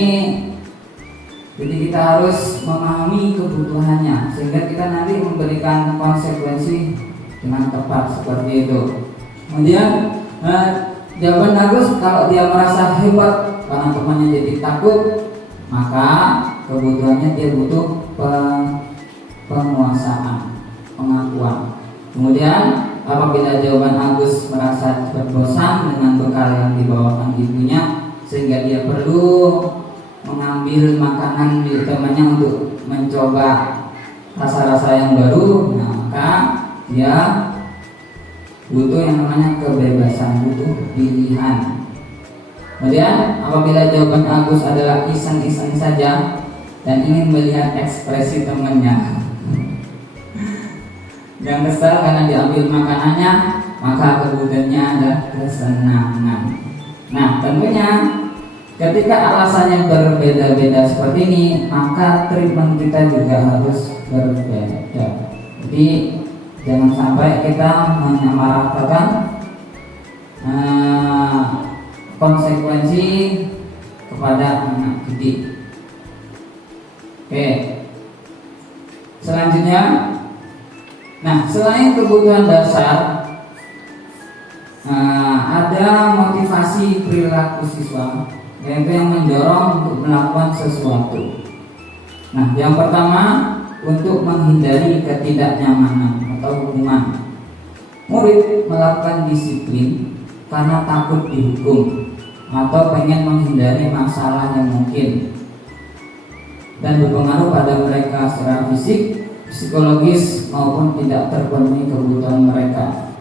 jadi kita harus memahami kebutuhannya sehingga kita nanti memberikan konsekuensi dengan tepat seperti itu. Kemudian jawaban Agus kalau dia merasa hebat karena temannya jadi takut, maka kebutuhannya dia butuh penguasaan, pengakuan. Kemudian apabila jawaban Agus merasa cepat bosan dengan bekal yang dibawakan ibunya, sehingga dia perlu mengambil makanan di temannya untuk mencoba rasa-rasa yang baru, nah, maka dia butuh yang namanya kebebasan, butuh pilihan. Kemudian apabila jawaban Agus adalah iseng-iseng saja dan ingin melihat ekspresi temannya yang kesal karena diambil makanannya, maka kebutuhannya adalah kesenangan. Nah, tentunya ketika alasannya berbeda-beda seperti ini, maka treatment kita juga harus berbeda. Jadi jangan sampai kita menyamaratakan konsekuensi kepada anak didik. Oke. Selanjutnya, nah selain kebutuhan dasar, ada motivasi perilaku siswa, yaitu yang mendorong untuk melakukan sesuatu. Nah, yang pertama, untuk menghindari ketidaknyamanan atau hukuman. Murid melakukan disiplin karena takut dihukum atau pengen menghindari masalah yang mungkin dan berpengaruh pada mereka secara fisik, psikologis maupun tidak terpenuhi kebutuhan mereka.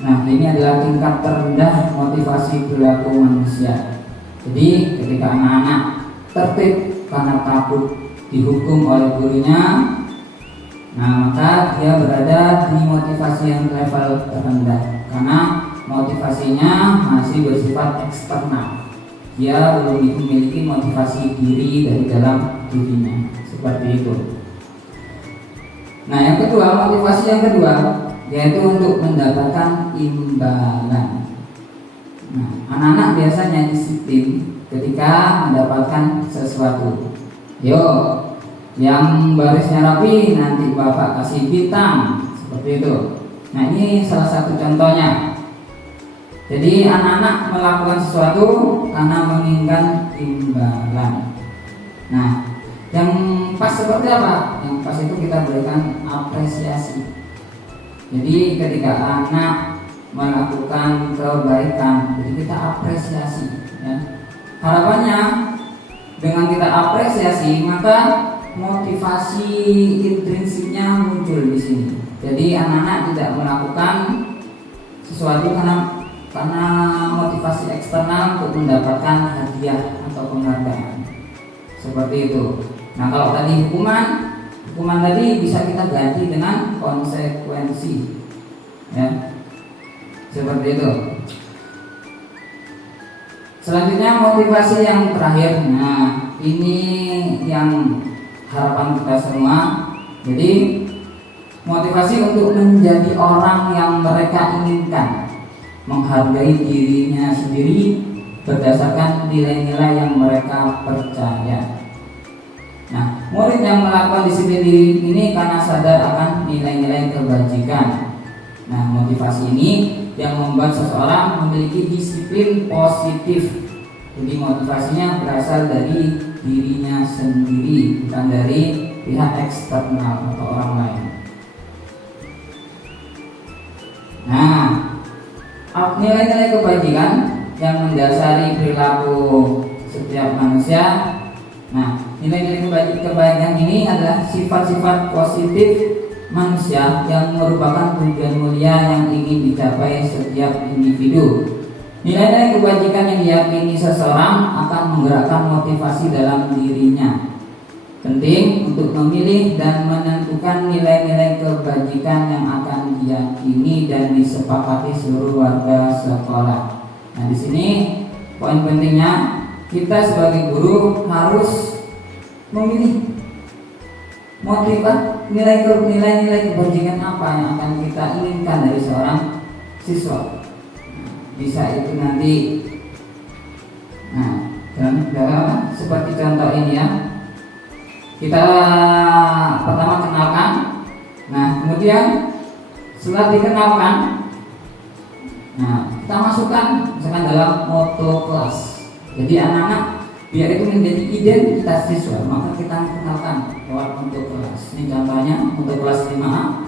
Nah, ini adalah tingkat terendah motivasi perilaku manusia. Jadi ketika anak-anak tertib karena takut dihukum oleh gurunya, Nah, maka dia berada di motivasi yang level terendah karena motivasinya masih bersifat eksternal. Dia belum memiliki motivasi diri dari dalam dirinya, seperti itu. Nah, yang kedua, motivasi yang kedua yaitu untuk mendapatkan imbalan. Nah, anak-anak biasanya disiplin ketika mendapatkan sesuatu. Yo, yang barisnya rapi nanti bapak kasih bintang, seperti itu. Nah, ini salah satu contohnya. Jadi anak-anak melakukan sesuatu karena menginginkan imbalan. Nah, yang pas seperti apa? Yang pas itu kita berikan apresiasi. Jadi ketika anak melakukan kebaikan, jadi kita apresiasi, ya. Harapannya dengan kita apresiasi, maka motivasi intrinsiknya muncul di sini. Jadi anak-anak tidak melakukan sesuatu karena motivasi eksternal untuk mendapatkan hadiah atau penghargaan. Seperti itu. Nah, kalau tadi hukuman tadi bisa kita ganti dengan konsekuensi, ya. Seperti itu. Selanjutnya motivasi yang terakhir. Nah, ini yang harapan kita semua. Jadi motivasi untuk menjadi orang yang mereka inginkan, menghargai dirinya sendiri berdasarkan nilai-nilai yang mereka percaya. Nah, murid yang melakukan disiplin diri ini karena sadar akan nilai-nilai kebajikan. Nah, motivasi ini yang membuat seseorang memiliki disiplin positif. Jadi motivasinya berasal dari dirinya sendiri, bukan dari pihak eksternal atau orang lain. Nah, nilai-nilai kebajikan yang mendasari perilaku setiap manusia. Nah, nilai-nilai kebaikan ini adalah sifat-sifat positif manusia yang merupakan tujuan mulia yang ingin dicapai setiap individu. Nilai-nilai kebajikan yang diyakini seseorang akan menggerakkan motivasi dalam dirinya. Penting untuk memilih dan menentukan nilai-nilai kebajikan yang akan diyakini dan disepakati seluruh warga sekolah. Nah, di sini poin pentingnya kita sebagai guru harus memilih nilai-nilai kebajikan apa yang akan kita inginkan dari seorang siswa. Bisa itu nanti, nah, dan seperti contoh ini ya. Kita pertama kenalkan. Nah, kemudian setelah dikenalkan, nah, kita masukkan misalkan dalam moto kelas. Jadi anak-anak biar itu menjadi identitas siswa, maka kita kenalkan lewat moto kelas. Ini contohnya untuk kelas 5A,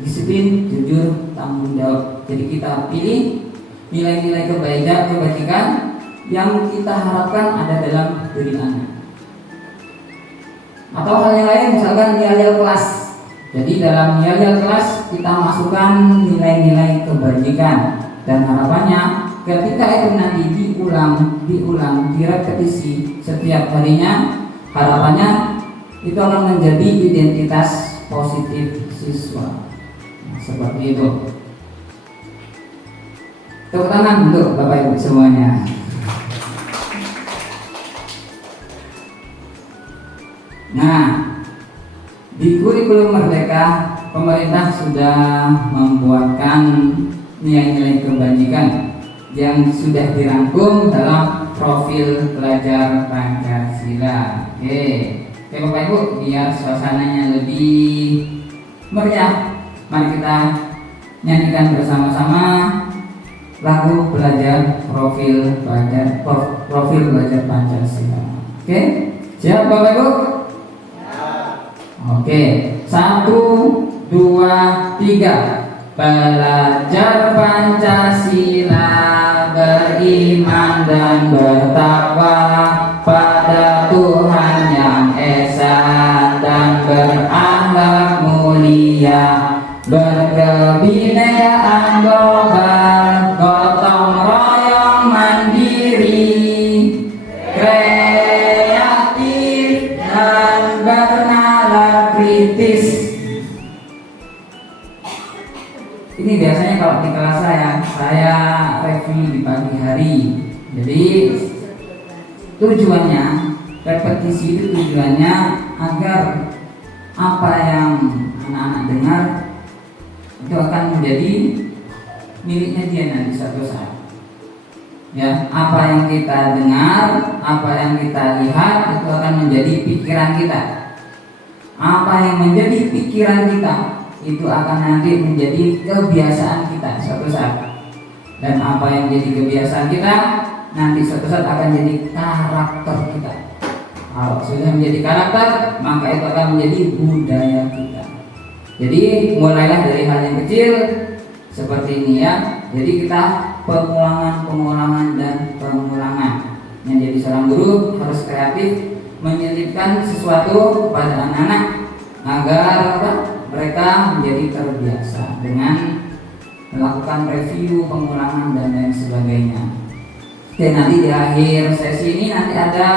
disiplin, jujur, tanggung jawab. Jadi kita pilih nilai-nilai kebajikan yang kita harapkan ada dalam diri anak. Atau hal yang lain, misalkan yel-yel kelas. Jadi dalam yel-yel kelas kita masukkan nilai-nilai kebajikan, dan harapannya ketika itu nanti diulang, direpetisi setiap harinya, harapannya itu akan menjadi identitas positif siswa. Nah, seperti itu. Tepuk tangan untuk Bapak Ibu semuanya. Nah, di kurikulum Merdeka, pemerintah sudah membuatkan nilai-nilai kebajikan yang sudah dirangkum dalam profil pelajar Pancasila. Oke, Bapak Ibu, biar suasananya lebih meriah, mari kita nyanyikan bersama-sama lagu pelajar profil pelajar Pancasila. Oke, siap Bapak Ibu? Oke, 1, 2, 3. Belajar Pancasila, beriman dan bertakwa pada Tuhan yang esa dan berakhlak mulia, berkebinekaan global, gotong royong mandiri, kreatif dan bernalar kritis. hari. Jadi tujuannya, repetisi itu tujuannya agar apa yang anak-anak dengar itu akan menjadi miliknya dia nanti suatu saat. Ya, apa yang kita dengar, apa yang kita lihat itu akan menjadi pikiran kita. Apa yang menjadi pikiran kita itu akan nanti menjadi kebiasaan kita suatu saat. Dan apa yang jadi kebiasaan kita nanti suatu saat akan jadi karakter kita. Kalau sudah menjadi karakter, maka itu akan menjadi budaya kita. Jadi mulailah dari hal yang kecil seperti ini ya. Jadi kita pengulangan dan pengulangan. Yang jadi seorang guru harus kreatif menyelipkan sesuatu kepada anak-anak agar mereka menjadi terbiasa dengan melakukan review, pengulangan dan lain sebagainya. Oke, nanti di akhir sesi ini nanti ada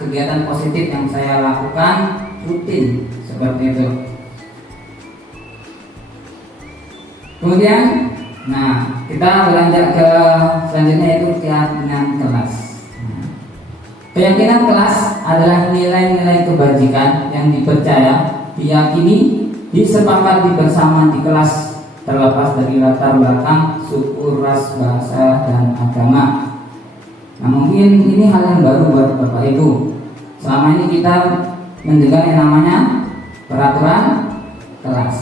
kegiatan positif yang saya lakukan rutin seperti itu. Kemudian, kita beranjak ke selanjutnya yaitu keyakinan kelas. Keyakinan kelas adalah nilai-nilai kebajikan yang dipercaya, diyakini, disepakati bersama di kelas terlepas dari latar belakang, suku, ras, bahasa, dan agama. Nah, mungkin ini hal yang baru buat Bapak Ibu. Selama ini kita mendengar yang namanya peraturan kelas.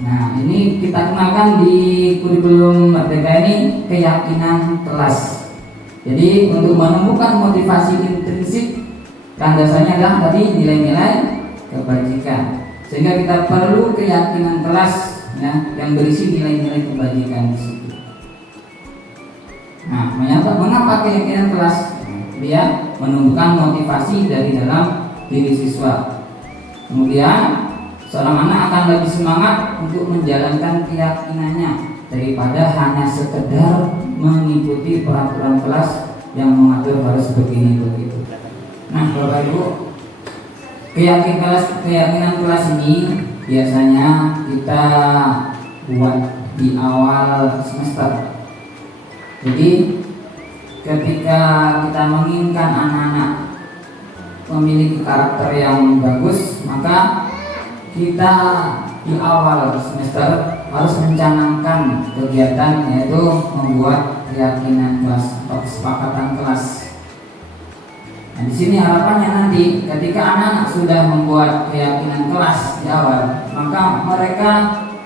Nah, ini kita kenalkan di kurikulum Merdeka ini keyakinan kelas. Jadi untuk menemukan motivasi intrinsik, landasannya adalah tadi nilai-nilai kebajikan. Sehingga kita perlu keyakinan kelas ya, yang berisi nilai-nilai kebajikan di situ. Nah, mengapa keyakinan kelas? Dia menumbuhkan motivasi dari dalam diri siswa. Kemudian seorang anak akan lebih semangat untuk menjalankan keyakinannya daripada hanya sekedar mengikuti peraturan kelas yang mengatur harus begini begitu. Nah, Bapak Ibu, keyakinan kelas ini biasanya kita buat di awal semester. Jadi ketika kita menginginkan anak-anak memiliki karakter yang bagus, maka kita di awal semester harus mencanangkan kegiatan yaitu membuat keyakinan kelas atau kesepakatan kelas. Nah, di sini harapannya nanti ketika anak-anak sudah membuat keyakinan kelas di awal, maka mereka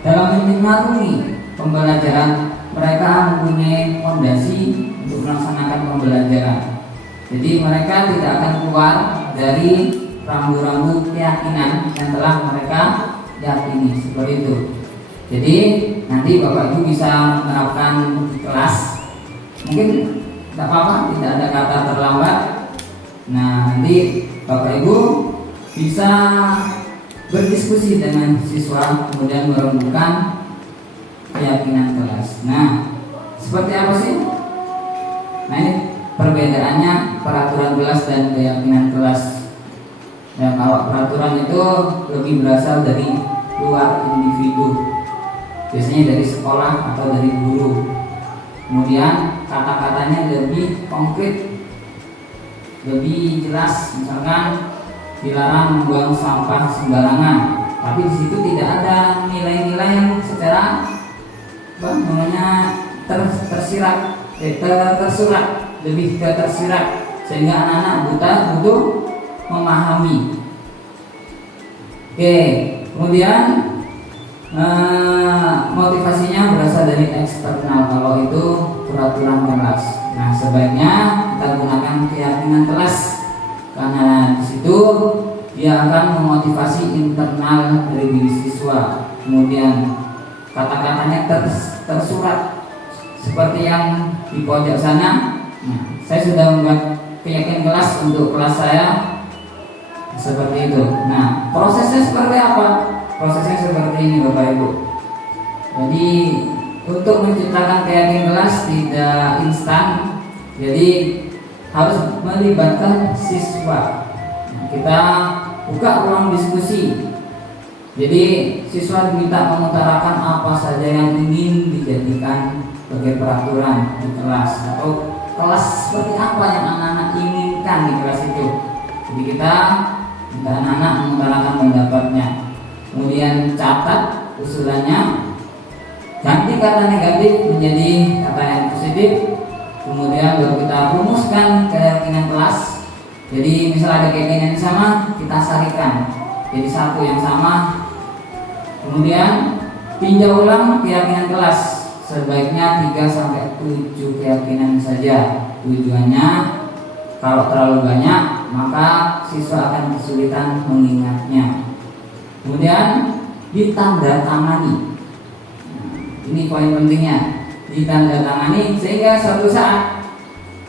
dalam mengarungi pembelajaran mereka mempunyai fondasi untuk melaksanakan pembelajaran. Jadi mereka tidak akan keluar dari rambu-rambu keyakinan yang telah mereka yakini seperti itu. Jadi nanti Bapak Ibu bisa menerapkan di kelas. Mungkin tidak apa-apa, tidak ada kata terlambat. Nah, nanti Bapak Ibu bisa berdiskusi dengan siswa kemudian merembukan keyakinan kelas. Nah, seperti apa sih? Nah, ini perbedaannya peraturan kelas dan keyakinan kelas. Ya, kalau peraturan itu lebih berasal dari luar individu, biasanya dari sekolah atau dari guru. Kemudian kata-katanya lebih konkret, lebih jelas. Misalkan dilarang membuang sampah sembarangan, tapi di situ tidak ada nilai-nilai yang secara tersurat, lebih ke tersirat, sehingga anak-anak butuh memahami. Oke, kemudian motivasinya berasal dari eksternal. Kalau itu peraturan kelas. Nah, sebaiknya kita gunakan keyakinan kelas karena di situ dia akan memotivasi internal dari diri siswa. Kemudian kata-katanya tersurat seperti yang di pojok sana. Nah, saya sudah membuat keyakinan kelas untuk kelas saya seperti itu. Nah, prosesnya seperti apa? Prosesnya seperti ini Bapak Ibu. Jadi untuk menciptakan keyakinan kelas tidak instan. Jadi harus melibatkan siswa. Nah, kita buka ruang diskusi. Jadi siswa diminta mengutarakan apa saja yang ingin dijadikan sebagai peraturan di kelas atau kelas seperti apa yang anak-anak inginkan di kelas itu. Jadi kita minta anak-anak mengutarakan pendapatnya, kemudian catat usulannya, ganti kata negatif menjadi kata yang positif, kemudian baru kita rumuskan keyakinan kelas. Jadi misal ada keyakinan yang sama, kita sarikan jadi satu yang sama. Kemudian tinjau ulang keyakinan kelas, sebaiknya 3-7 keyakinan saja. Tujuannya kalau terlalu banyak maka siswa akan kesulitan mengingatnya. Kemudian ditandatangani. Ini poin pentingnya, ditandatangani sehingga suatu saat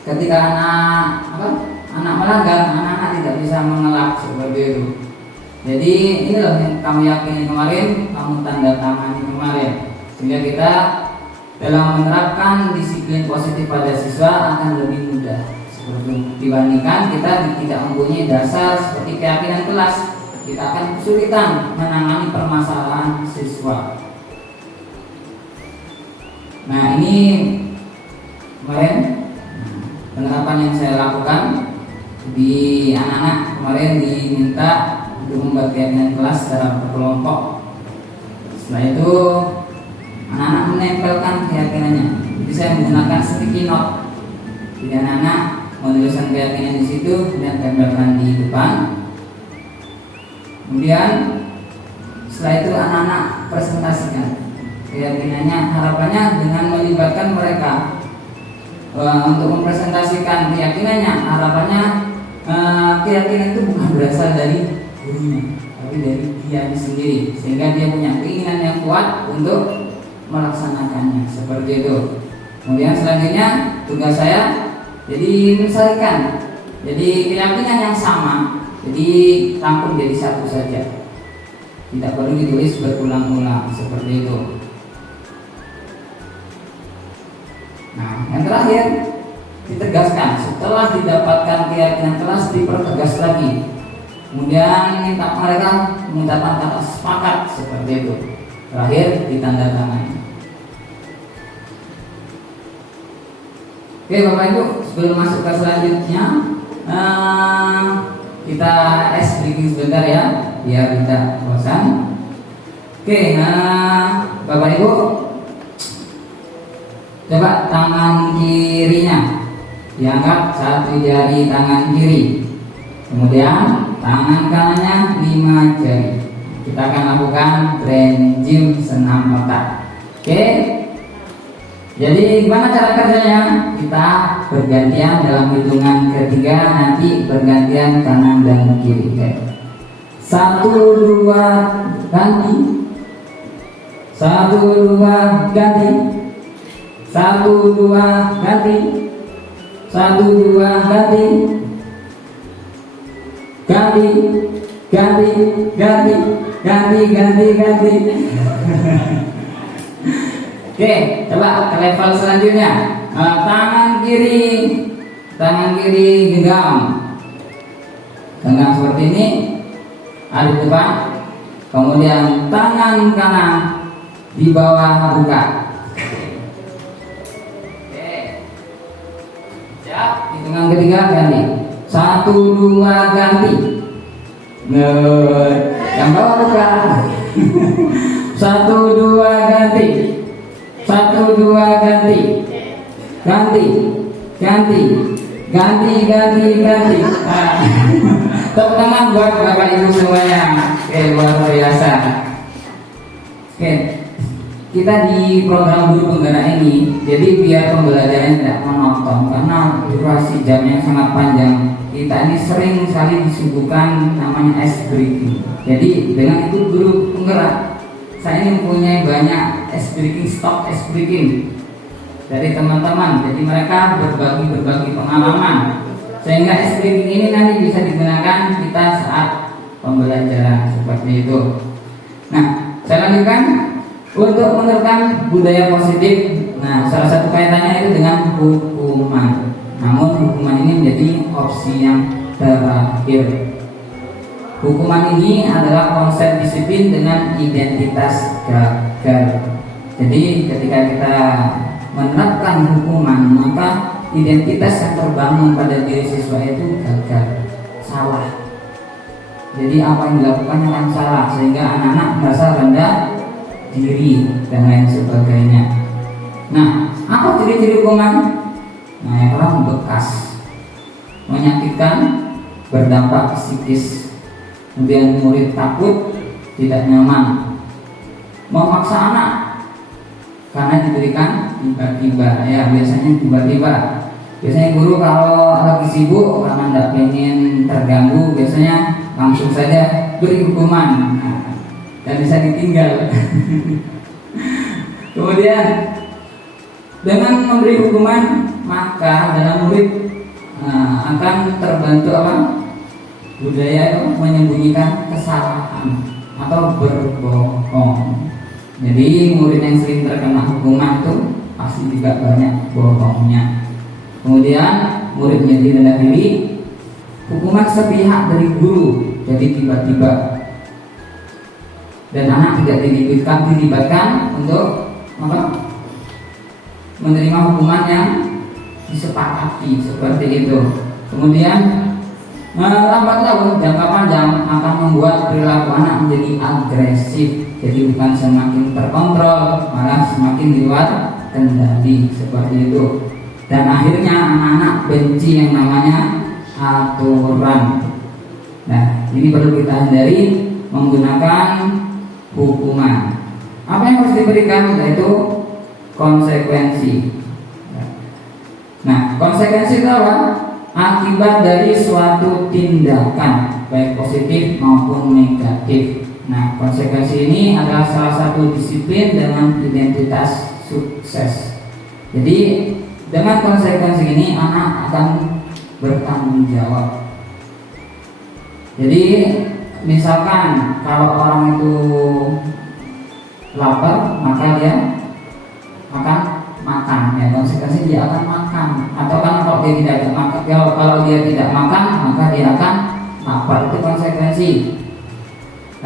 ketika anak melanggar, anak-anak tidak bisa mengelak seperti itu. Jadi ini loh yang kamu yakini kemarin, kamu tandatangani kemarin, sehingga kita dalam menerapkan disiplin positif pada siswa akan lebih mudah. Seperti dibandingkan kita tidak mempunyai dasar seperti keyakinan kelas, kita akan kesulitan menangani permasalahan siswa. Nah, ini kemarin penerapan yang saya lakukan di anak-anak, kemarin diminta untuk membuat keyakinan kelas secara berkelompok. Setelah itu anak-anak menempelkan keyakinannya. Jadi saya menggunakan sticky note. Jadi anak-anak menuliskan keyakinan di situ dan tempelkan di depan. Kemudian setelah itu anak-anak presentasikan keyakinannya, harapannya dengan melibatkan mereka untuk mempresentasikan keyakinannya. Harapannya keyakinan itu bukan berasal dari gurunya, tapi dari dia sendiri, sehingga dia punya keinginan yang kuat untuk melaksanakannya seperti itu. Kemudian selanjutnya tugas saya jadi mensarikan, jadi keyakinan yang sama, jadi rangkum jadi satu saja, tidak perlu ditulis berulang-ulang seperti itu. Nah, yang terakhir ditegaskan, setelah didapatkan keyakinan kelas dipertegas lagi. Kemudian minta mereka mengucapkan kata sepakat seperti itu. Terakhir ditandatangani. Oke Bapak Ibu, sebelum masuk ke selanjutnya kita breaking sebentar ya, biar tidak bosan. Oke, Bapak Ibu, coba tangan kirinya diangkat 1 jari tangan kiri, kemudian tangan kanannya 5 jari. Kita akan lakukan brain gym senam otak. Oke. Jadi gimana cara kerjanya? Kita bergantian dalam hitungan ketiga, nanti bergantian kanan dan kiri. Oke. 1, 2 ganti. 1, 2 ganti. 1, 2 ganti. 1, 2 ganti. Ganti, ganti, ganti, ganti, ganti, ganti. Oke, coba ke level selanjutnya. Tangan kiri genggam seperti ini, ada di depan. Kemudian tangan kanan di bawah buka. Oke, siap. Hitungan ketiga ganti. 1, 2 ganti. Yang bawah buka. 1, 2 ganti. 1, 2 ganti. Ganti. Ganti. Ganti, ganti, ganti. Tepuk tangan buat Bapak Ibu semuanya. Oke, luar biasa. Oke, kita di program guru penggerak ini, jadi biar pembelajarannya tidak monoton karena durasi jamnya sangat panjang. Kita ini sering sekali disibukkan namanya ice breaking. Jadi dengan itu guru penggerak, saya ini mempunyai banyak ice breaking, stok ice breaking dari teman-teman. Jadi mereka berbagi pengalaman, sehingga ice breaking ini nanti bisa digunakan kita saat pembelajaran seperti itu. Nah, saya lanjutkan untuk menerapkan budaya positif. Nah, salah satu kaitannya itu dengan hukuman. Namun hukuman ini menjadi opsi yang terakhir. Hukuman ini adalah konsep disiplin dengan identitas gagal. Jadi ketika kita menerapkan hukuman, maka identitas yang terbangun pada diri siswa itu gagal, salah. Jadi apa yang dilakukannya kan salah, sehingga anak-anak merasa rendah diri dan lain sebagainya. Nah, apa ciri-ciri hukuman? Nah, yang pertama membekas, menyakitkan, berdampak psikis. Kemudian murid takut, tidak nyaman, memaksa anak karena diberikan tiba-tiba, ya biasanya tiba-tiba. Biasanya guru kalau lagi sibuk karena tidak pengen terganggu, biasanya langsung saja beri hukuman, dan bisa ditinggal. Kemudian dengan memberi hukuman, maka dalam murid akan terbentuk budaya itu menyembunyikan kesalahan atau berbohong. Jadi murid yang sering terkena hukuman itu pasti juga banyak bohongnya. Kemudian murid menjadi rendah diri, hukuman sepihak dari guru, jadi tiba-tiba, dan anak tidak dilibatkan untuk menerima hukuman yang disepakati seperti itu. Kemudian lambat laun jangka panjang akan membuat perilaku anak menjadi agresif, jadi bukan semakin terkontrol, malah semakin di luar kendali seperti itu. Dan akhirnya anak-anak benci yang namanya aturan. Nah, ini perlu kita hindari menggunakan hukuman. Apa yang harus diberikan? Yaitu konsekuensi. Nah, konsekuensi itu apa? Akibat dari suatu tindakan, baik positif maupun negatif. Nah, konsekuensi ini adalah salah satu disiplin dengan identitas sukses. Jadi dengan konsekuensi ini anak akan bertanggung jawab. Jadi misalkan kalau orang itu lapar, maka dia akan makan. Ya, konsekuensi dia akan makan. Atau kan kalau dia tidak makan, kalau dia tidak makan, maka dia akan lapar. Itu konsekuensi.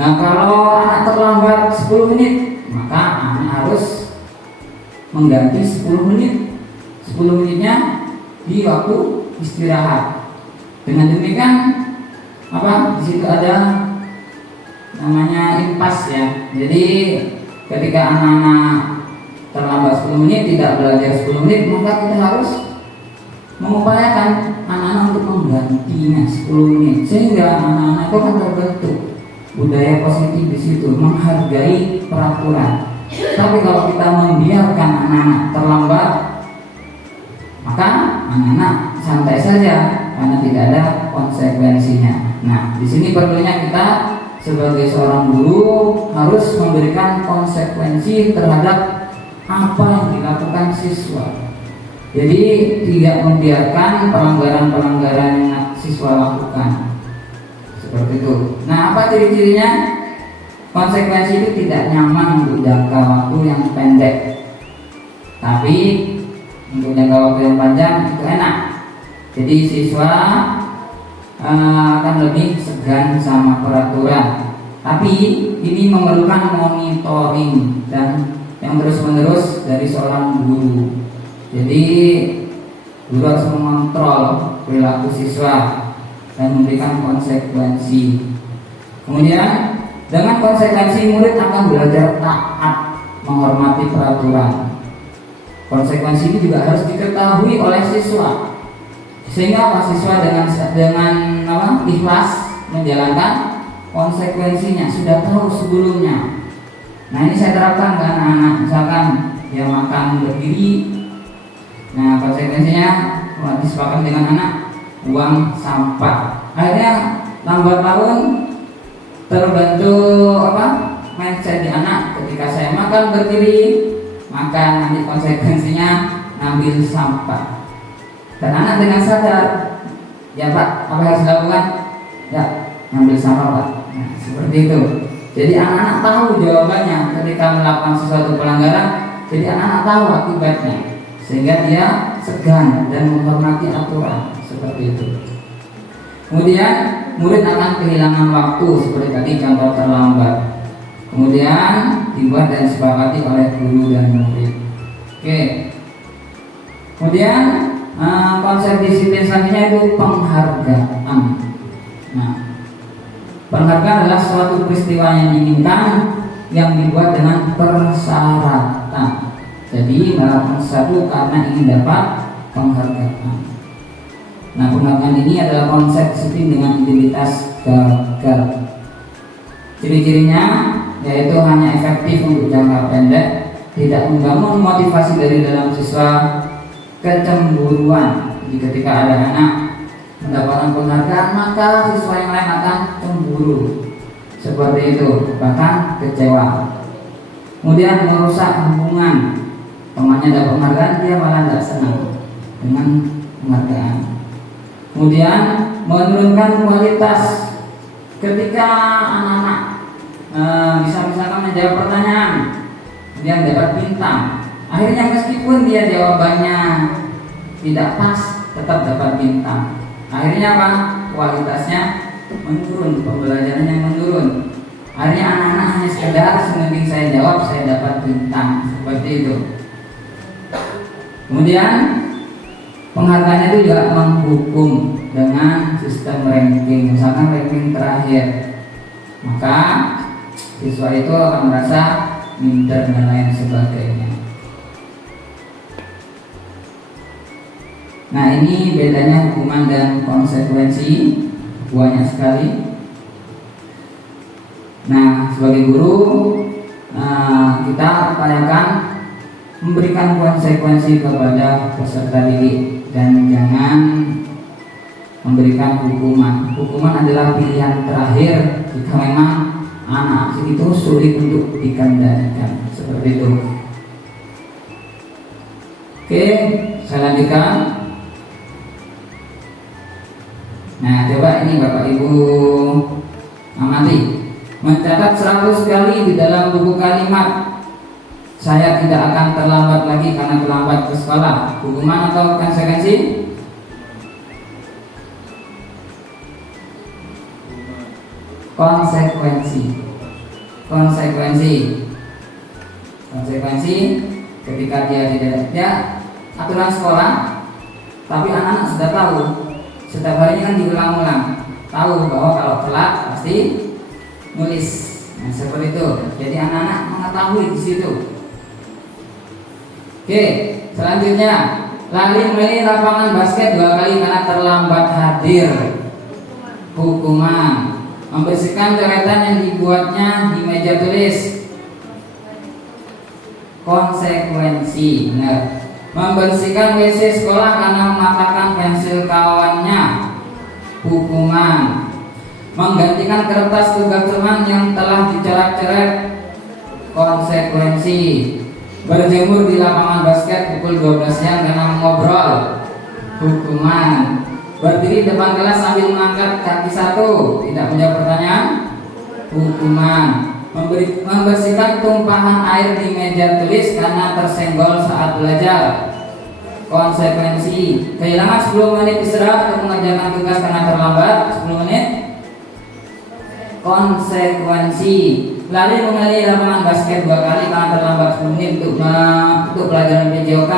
Nah, kalau anak terlambat 10 menit, maka anak harus mengganti 10 menit. 10 menitnya di waktu istirahat. Dengan demikian di situ ada namanya impas ya. Jadi ketika anak-anak terlambat 10 menit, tidak belajar 10 menit, maka kita harus mengupayakan anak-anak untuk menggantinya 10 menit, sehingga anak-anak itu akan terbentuk budaya positif di situ, menghargai peraturan. Tapi kalau kita membiarkan anak-anak terlambat, maka anak-anak santai saja karena tidak ada konsekuensinya. Nah, di sini perlunya kita sebagai seorang guru harus memberikan konsekuensi terhadap apa yang dilakukan siswa. Jadi tidak membiarkan pelanggaran-pelanggaran yang siswa lakukan. Seperti itu. Nah, apa ciri-cirinya? Konsekuensi itu tidak nyaman untuk jangka waktu yang pendek, tapi untuk jangka waktu yang panjang itu enak. Jadi siswa akan lebih segan sama peraturan. Tapi ini memerlukan monitoring dan yang terus-menerus dari seorang guru. Jadi guru harus mengontrol perilaku siswa dan memberikan konsekuensi. Kemudian dengan konsekuensi murid akan belajar taat, menghormati peraturan. Konsekuensi ini juga harus diketahui oleh siswa, sehingga siswa dengan ikhlas menjalankan konsekuensinya, sudah tahu sebelumnya. Nah, ini saya terapkan ke anak-anak. Misalkan dia makan berdiri, nah konsekuensinya disepakati dengan anak, buang sampah. Akhirnya lambat laun terbentuk mindset di anak, ketika saya makan berdiri, maka nanti konsekuensinya ngambil sampah. Dan anak dengan sadar, ya Pak, apa yang harus dilakukan? Ya, ngambil sampah Pak. Nah, seperti itu. Jadi anak-anak tahu jawabannya ketika melakukan sesuatu pelanggaran. Jadi anak-anak tahu akibatnya, sehingga dia segan dan menghormati aturan. Seperti itu. Kemudian murid akan kehilangan waktu, seperti tadi contoh terlambat. Kemudian dibuat dan disepakati oleh guru dan murid. Oke. Kemudian konsep disiplin selanjutnya itu penghargaan. Nah, penghargaan adalah suatu peristiwa yang diinginkan yang dibuat dengan persyaratan. Jadi melakukan sesuatu karena ingin dapat penghargaan. Nah, penghargaan ini adalah konsep disiplin dengan identitas gagal. Ciri-cirinya yaitu hanya efektif untuk jangka pendek, tidak membangun motivasi dari dalam siswa, kecemburuan. Jadi ketika ada anak mendapatkan penghargaan, maka siswa yang lain akan cemburu. Seperti itu, bahkan kecewa. Kemudian merusak hubungan. Temannya dapat penghargaan, dia malah tidak senang dengan penghargaan. Kemudian menurunkan kualitas. Ketika anak-anak misalkan menjawab pertanyaan, kemudian dapat bintang, akhirnya meskipun dia jawabannya tidak pas, tetap dapat bintang. Akhirnya apa? Kualitasnya menurun, pembelajarannya menurun. Akhirnya anak-anak hanya sekedar sementing saya jawab, saya dapat bintang. Seperti itu. Kemudian penghargaannya itu juga menghukum dengan sistem ranking. Misalkan ranking terakhir, maka siswa itu akan merasa minder dan lain sebagainya. Nah, ini bedanya hukuman dan konsekuensi, banyak sekali. Nah, sebagai guru kita upayakan memberikan konsekuensi kepada peserta didik dan jangan memberikan hukuman. Hukuman adalah pilihan terakhir jika memang anak itu sulit untuk dikendalikan. Seperti itu. Oke, saya lanjutkan. Nah, coba ini Bapak Ibu amati. Mencatat 100 kali di dalam buku kalimat, saya tidak akan terlambat lagi karena terlambat ke sekolah. Hukuman atau konsekuensi? Konsekuensi ketika dia tidak aturan sekolah, tapi anak-anak sudah tahu, setiap harinya kan diulang-ulang, tahu bahwa kalau telat pasti nulis. Nah, seperti itu. Jadi anak-anak mengetahui di situ. Oke, selanjutnya lari melilit lapangan basket 2 kali karena terlambat hadir. Hukuman. Membersihkan coretan yang dibuatnya di meja tulis. Konsekuensi. Benar. Membersihkan WC sekolah karena mematahkan pensil kawannya. Hukuman. Menggantikan kertas tugas teman yang telah dicoret-coret. Konsekuensi. Berjemur di lapangan basket pukul 12 siang karena ngobrol. Hukuman. Berdiri depan kelas sambil mengangkat kaki satu, tidak menjawab pertanyaan. Hukuman. Membersihkan tumpahan air di meja tulis karena tersenggol saat belajar. Konsekuensi. Kehilangan 10 menit istirahat untuk mengerjakan tugas karena terlambat 10 menit. Konsekuensi. Lari mengelilingi lapangan basket 2 kali karena terlambat 10 menit untuk pelajaran PJOK.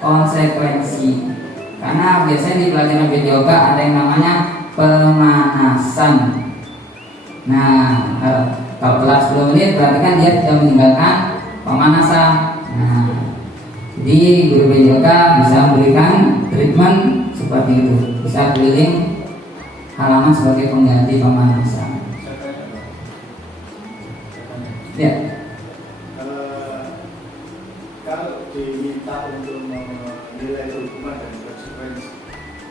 Konsekuensi. Karena biasanya di pelajaran PJOK ada yang namanya pemanasan. Nah, kalau telat 10 menit berarti kan dia sudah meninggalkan pemanasan. Nah, jadi guru PJOK bisa memberikan treatment seperti itu, bisa keliling halaman sebagai pengganti pemanasan. Ya. Kalau diminta untuk menilai hukuman dan konsekuensi,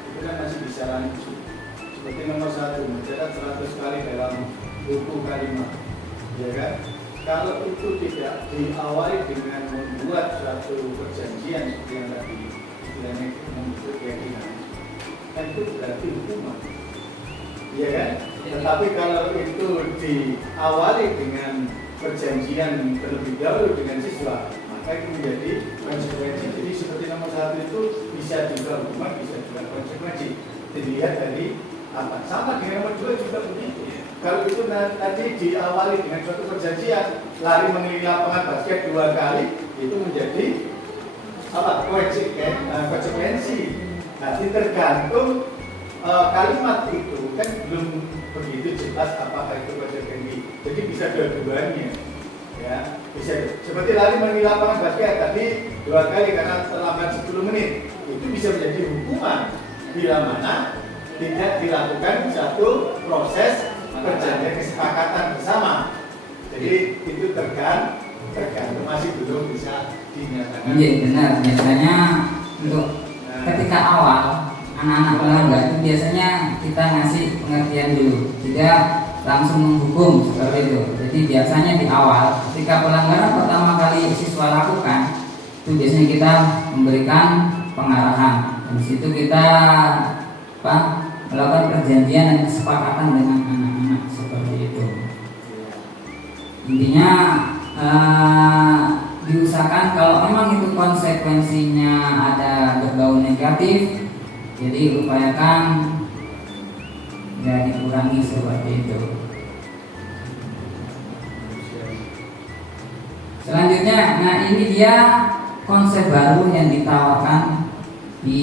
itu kan masih bisa lanjut. Seperti nomor 1, mencatat 100 kali dalam buku kalimat, ya kan? Kalau itu tidak diawali dengan membuat suatu perjanjian seperti yang tadi, yang membentuk keyakinan, kan itu berarti hukuman, ya kan? Tetapi kalau itu diawali dengan perjanjian terlebih dahulu dengan siswa, maka itu menjadi konsekuensi. Jadi seperti nomor 1 itu bisa juga hukuman, bisa juga konsekuensi. Dilihat dari apa? Sama dengan nomor 2 juga begitu. Kalau itu tadi diawali dengan suatu perjanjian, lari mengelilingi lapangan basket 2 kali, itu menjadi konsekuensi. Nanti tergantung kalimat itu kan belum begitu jelas apakah itu konsekuensi. Jadi bisa dua-duanya, ya. Bisa seperti lari di lapangan basket tadi 2 kali karena terlambat 10 menit, itu bisa menjadi hukuman bila mana tidak dilakukan satu proses perjanjian kesepakatan bersama. Jadi itu tergantung masih belum bisa dinyatakan. Iya benar, biasanya untuk ketika awal anak-anak melanggar itu biasanya kita ngasih pengertian dulu, tidak langsung menghukum seperti itu. Jadi biasanya di awal ketika pelanggaran pertama kali siswa lakukan itu biasanya kita memberikan pengarahan. Dan di situ kita melakukan perjanjian dan kesepakatan dengan anak-anak seperti itu. Intinya diusahakan kalau memang itu konsekuensinya ada berbau negatif, jadi upayakan ya dikurangi seperti itu. Selanjutnya, nah ini dia konsep baru yang ditawarkan di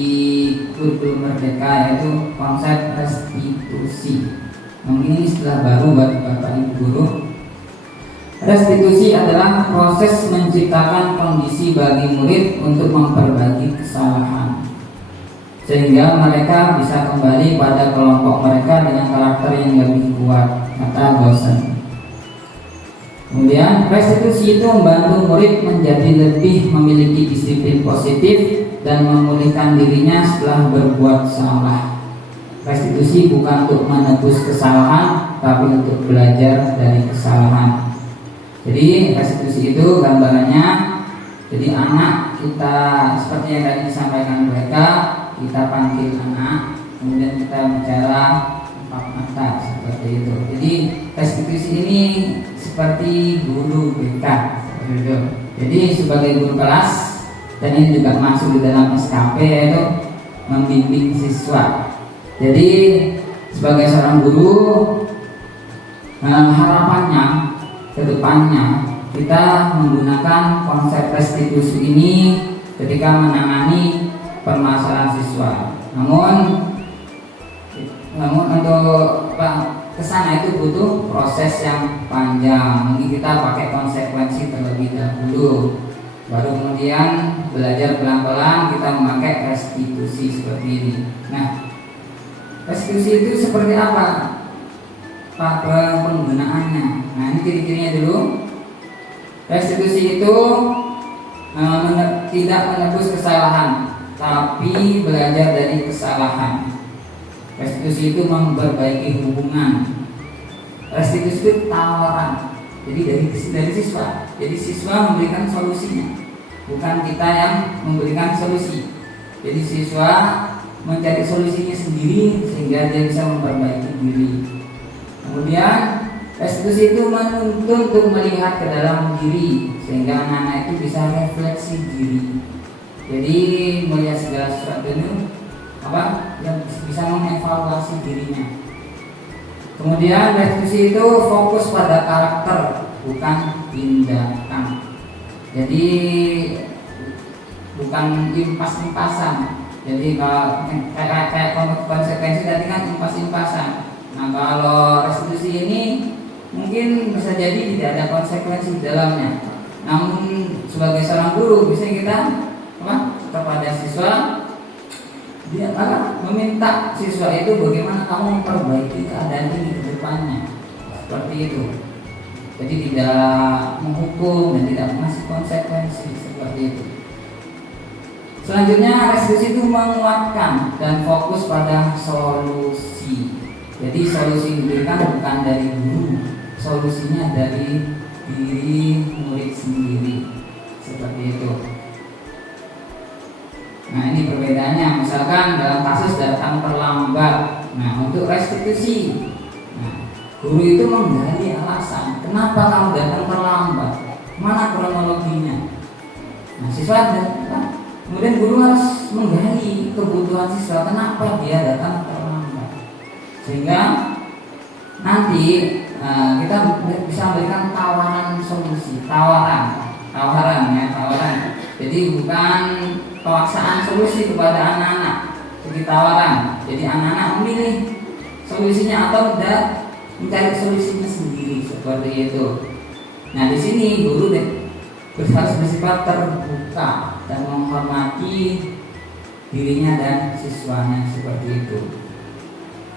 kurikulum Merdeka, yaitu konsep restitusi. Mungkin ini istilah baru buat Bapak Ibu guru. Restitusi adalah proses menciptakan kondisi bagi murid untuk memperbaiki kesalahan, sehingga mereka bisa kembali pada kelompok mereka dengan karakter yang lebih kuat, kata dosen. Kemudian restitusi itu membantu murid menjadi lebih memiliki disiplin positif dan memulihkan dirinya setelah berbuat salah. Restitusi bukan untuk menebus kesalahan, tapi untuk belajar dari kesalahan. Jadi restitusi itu gambarannya, jadi anak kita seperti yang tadi disampaikan mereka, kita panggil anak, kemudian kita bicara empat mata seperti itu. Jadi restitusi ini seperti guru BK seperti itu. Jadi sebagai guru kelas, dan ini juga masuk di dalam SKP, yaitu membimbing siswa. Jadi sebagai seorang guru, harapannya kedepannya kita menggunakan konsep restitusi ini ketika menangani permasalahan siswa. Namun untuk kesana itu butuh proses yang panjang. Mungkin kita pakai konsekuensi terlebih dahulu, baru kemudian belajar pelan-pelan kita memakai restitusi seperti ini. Nah, restitusi itu seperti apa penggunaannya? Nah, ini ciri-cirinya dulu. Restitusi itu tidak menebus kesalahan, tapi belajar dari kesalahan. Restitusi itu memperbaiki hubungan. Restitusi itu tawaran. Jadi dari siswa. Jadi siswa memberikan solusinya, bukan kita yang memberikan solusi. Jadi siswa mencari solusinya sendiri sehingga dia bisa memperbaiki diri. Kemudian restitusi itu menuntut untuk melihat ke dalam diri sehingga anak-anak itu bisa refleksi diri. Jadi melihat segala sesuatu itu yang bisa mengevaluasi dirinya. Kemudian restitusi itu fokus pada karakter, bukan tindakan. Jadi bukan impas-impasan. Jadi kalau kayak konsekuensi tadi kan impas-impasan. Nah, kalau restitusi ini mungkin bisa jadi tidak ada konsekuensi di dalamnya. Namun sebagai seorang guru bisa kita kepada siswa dia meminta siswa itu bagaimana kamu memperbaiki keadaan ini ke depannya. Seperti itu. Jadi tidak menghukum dan tidak mengasih konsekuensi seperti itu. Selanjutnya restitusi itu menguatkan dan fokus pada solusi. Jadi solusi yang diberikan bukan dari guru, solusinya dari diri murid sendiri. Seperti itu. Nah, ini perbedaannya. Misalkan dalam kasus datang terlambat. Nah, untuk restitusi, guru itu menggali alasan kenapa kamu datang terlambat, mana kronologinya. Nah, siswa kemudian guru harus menggali kebutuhan siswa kenapa dia datang terlambat, sehingga nanti kita bisa memberikan tawaran solusi, tawaran. Jadi bukan pemaksaan solusi kepada anak-anak, jadi tawaran. Jadi anak-anak memilih solusinya atau tidak mencari solusinya sendiri seperti itu. Nah di sini guru harus bersifat terbuka dan menghormati dirinya dan siswanya seperti itu.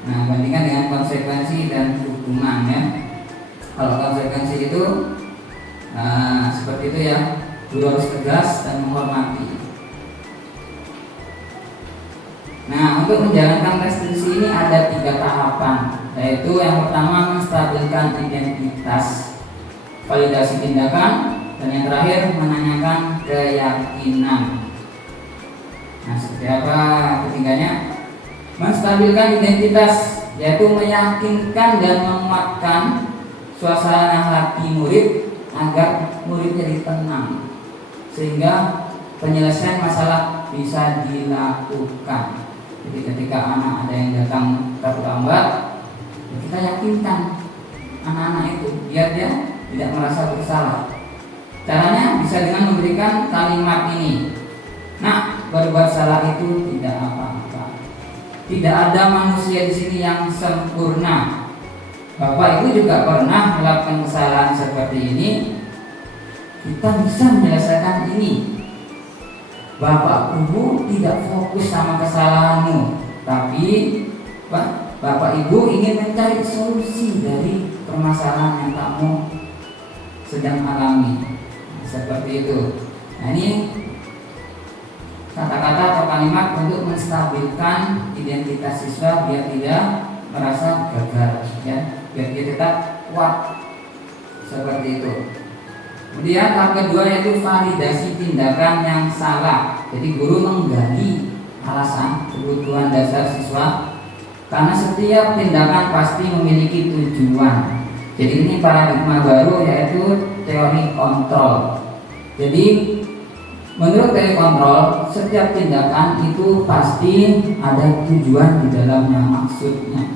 Nah bandingkan dengan konsekuensi dan hukuman ya. Kalau konsekuensi itu seperti itu ya, guru harus tegas dan menghormati. Nah untuk menjalankan restitusi ini ada 3 tahapan, yaitu yang pertama menstabilkan identitas, validasi tindakan, dan yang terakhir menanyakan keyakinan. Nah seperti apa ketiganya? Menstabilkan identitas, yaitu meyakinkan dan menguatkan suasana hati murid agar murid jadi tenang, sehingga penyelesaian masalah bisa dilakukan. Jadi ketika anak ada yang datang terlambat, kita yakinkan anak-anak itu biar dia tidak merasa bersalah. Caranya bisa dengan memberikan kalimat ini. Nah, berbuat salah itu tidak apa-apa. Tidak ada manusia di sini yang sempurna. Bapak Ibu juga pernah melakukan kesalahan seperti ini. Kita bisa menyelesaikan ini. Bapak Ibu tidak fokus sama kesalahanmu, tapi Bapak Ibu ingin mencari solusi dari permasalahan yang kamu sedang alami. Seperti itu. Nah ini kata-kata atau kalimat untuk menstabilkan identitas siswa biar tidak merasa gagal, ya, biar dia tetap kuat. Seperti itu. Kemudian tahap kedua yaitu validasi tindakan yang salah. Jadi guru menggali alasan kebutuhan dasar siswa, karena setiap tindakan pasti memiliki tujuan. Jadi ini paradigma baru yaitu teori kontrol. Jadi menurut teori kontrol, setiap tindakan itu pasti ada tujuan di dalamnya, maksudnya.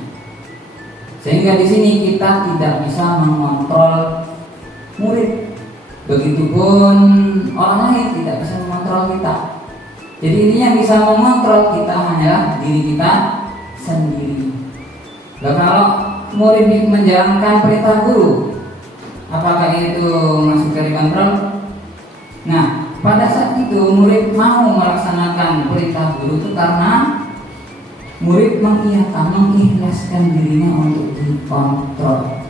Sehingga di sini kita tidak bisa mengontrol murid. Begitupun orang lain tidak bisa mengontrol kita. Jadi ini yang bisa mengontrol kita hanyalah diri kita sendiri. Nah, kalau murid menjalankan perintah guru, apakah itu masuk dari kontrol? Nah, pada saat itu murid mau melaksanakan perintah guru itu karena murid mengikhlaskan dirinya untuk dikontrol.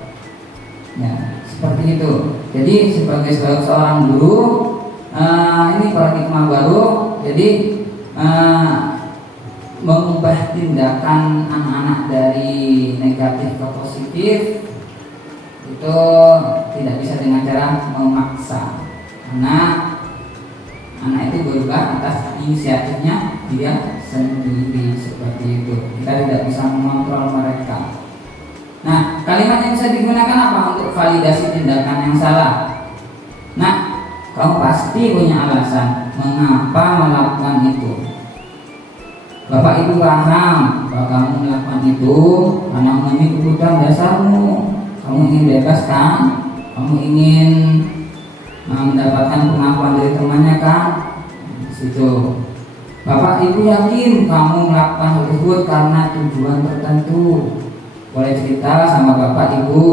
Ya, seperti itu. Jadi sebagai seorang guru, ini paradigma baru. Jadi mengubah tindakan anak-anak dari negatif ke positif itu tidak bisa dengan cara memaksa, karena anak itu berubah atas inisiatifnya dia sendiri. Seperti itu. Kita tidak bisa mengontrol mereka. Nah, kalimat yang bisa digunakan apa untuk validasi tindakan yang salah? Nah, kamu pasti punya alasan mengapa melakukan itu. Bapak Ibu paham bahwa kamu melakukan itu karena ini kebutuhan dasarmu. Kamu ingin bebas kan? Kamu ingin mendapatkan pengakuan dari temannya kan? Situ. Bapak Ibu yakin kamu melakukan hal tersebut karena tujuan tertentu. Boleh cerita sama Bapak Ibu.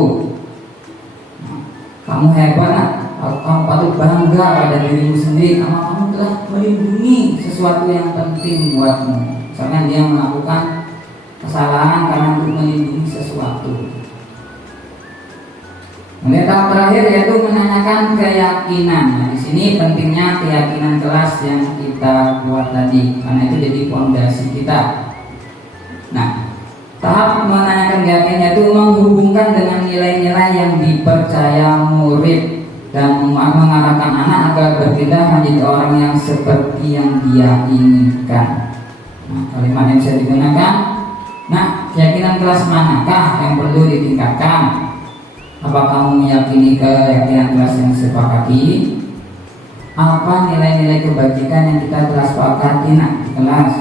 Kamu hebat, kamu patut bangga pada dirimu sendiri karena kamu telah melindungi sesuatu yang penting buatmu. Misalnya dia melakukan kesalahan karena untuk melindungi sesuatu. Kemudian tahap terakhir yaitu menanyakan keyakinan. Nah, di sini pentingnya keyakinan kelas yang kita buat tadi, karena itu jadi fondasi kita. Nah, tahap menanyakan keyakinan itu menghubungkan dengan nilai-nilai yang dipercaya murid dan mengarahkan anak agar bertindak menjadi orang yang seperti yang dia inginkan. Nah, kalimat yang bisa digunakan. Nah, keyakinan kelas manakah yang perlu ditingkatkan? Apa kamu meyakini keyakinan kelas yang sepakati? Apa nilai-nilai kebajikan yang kita telah sepakati di kelas?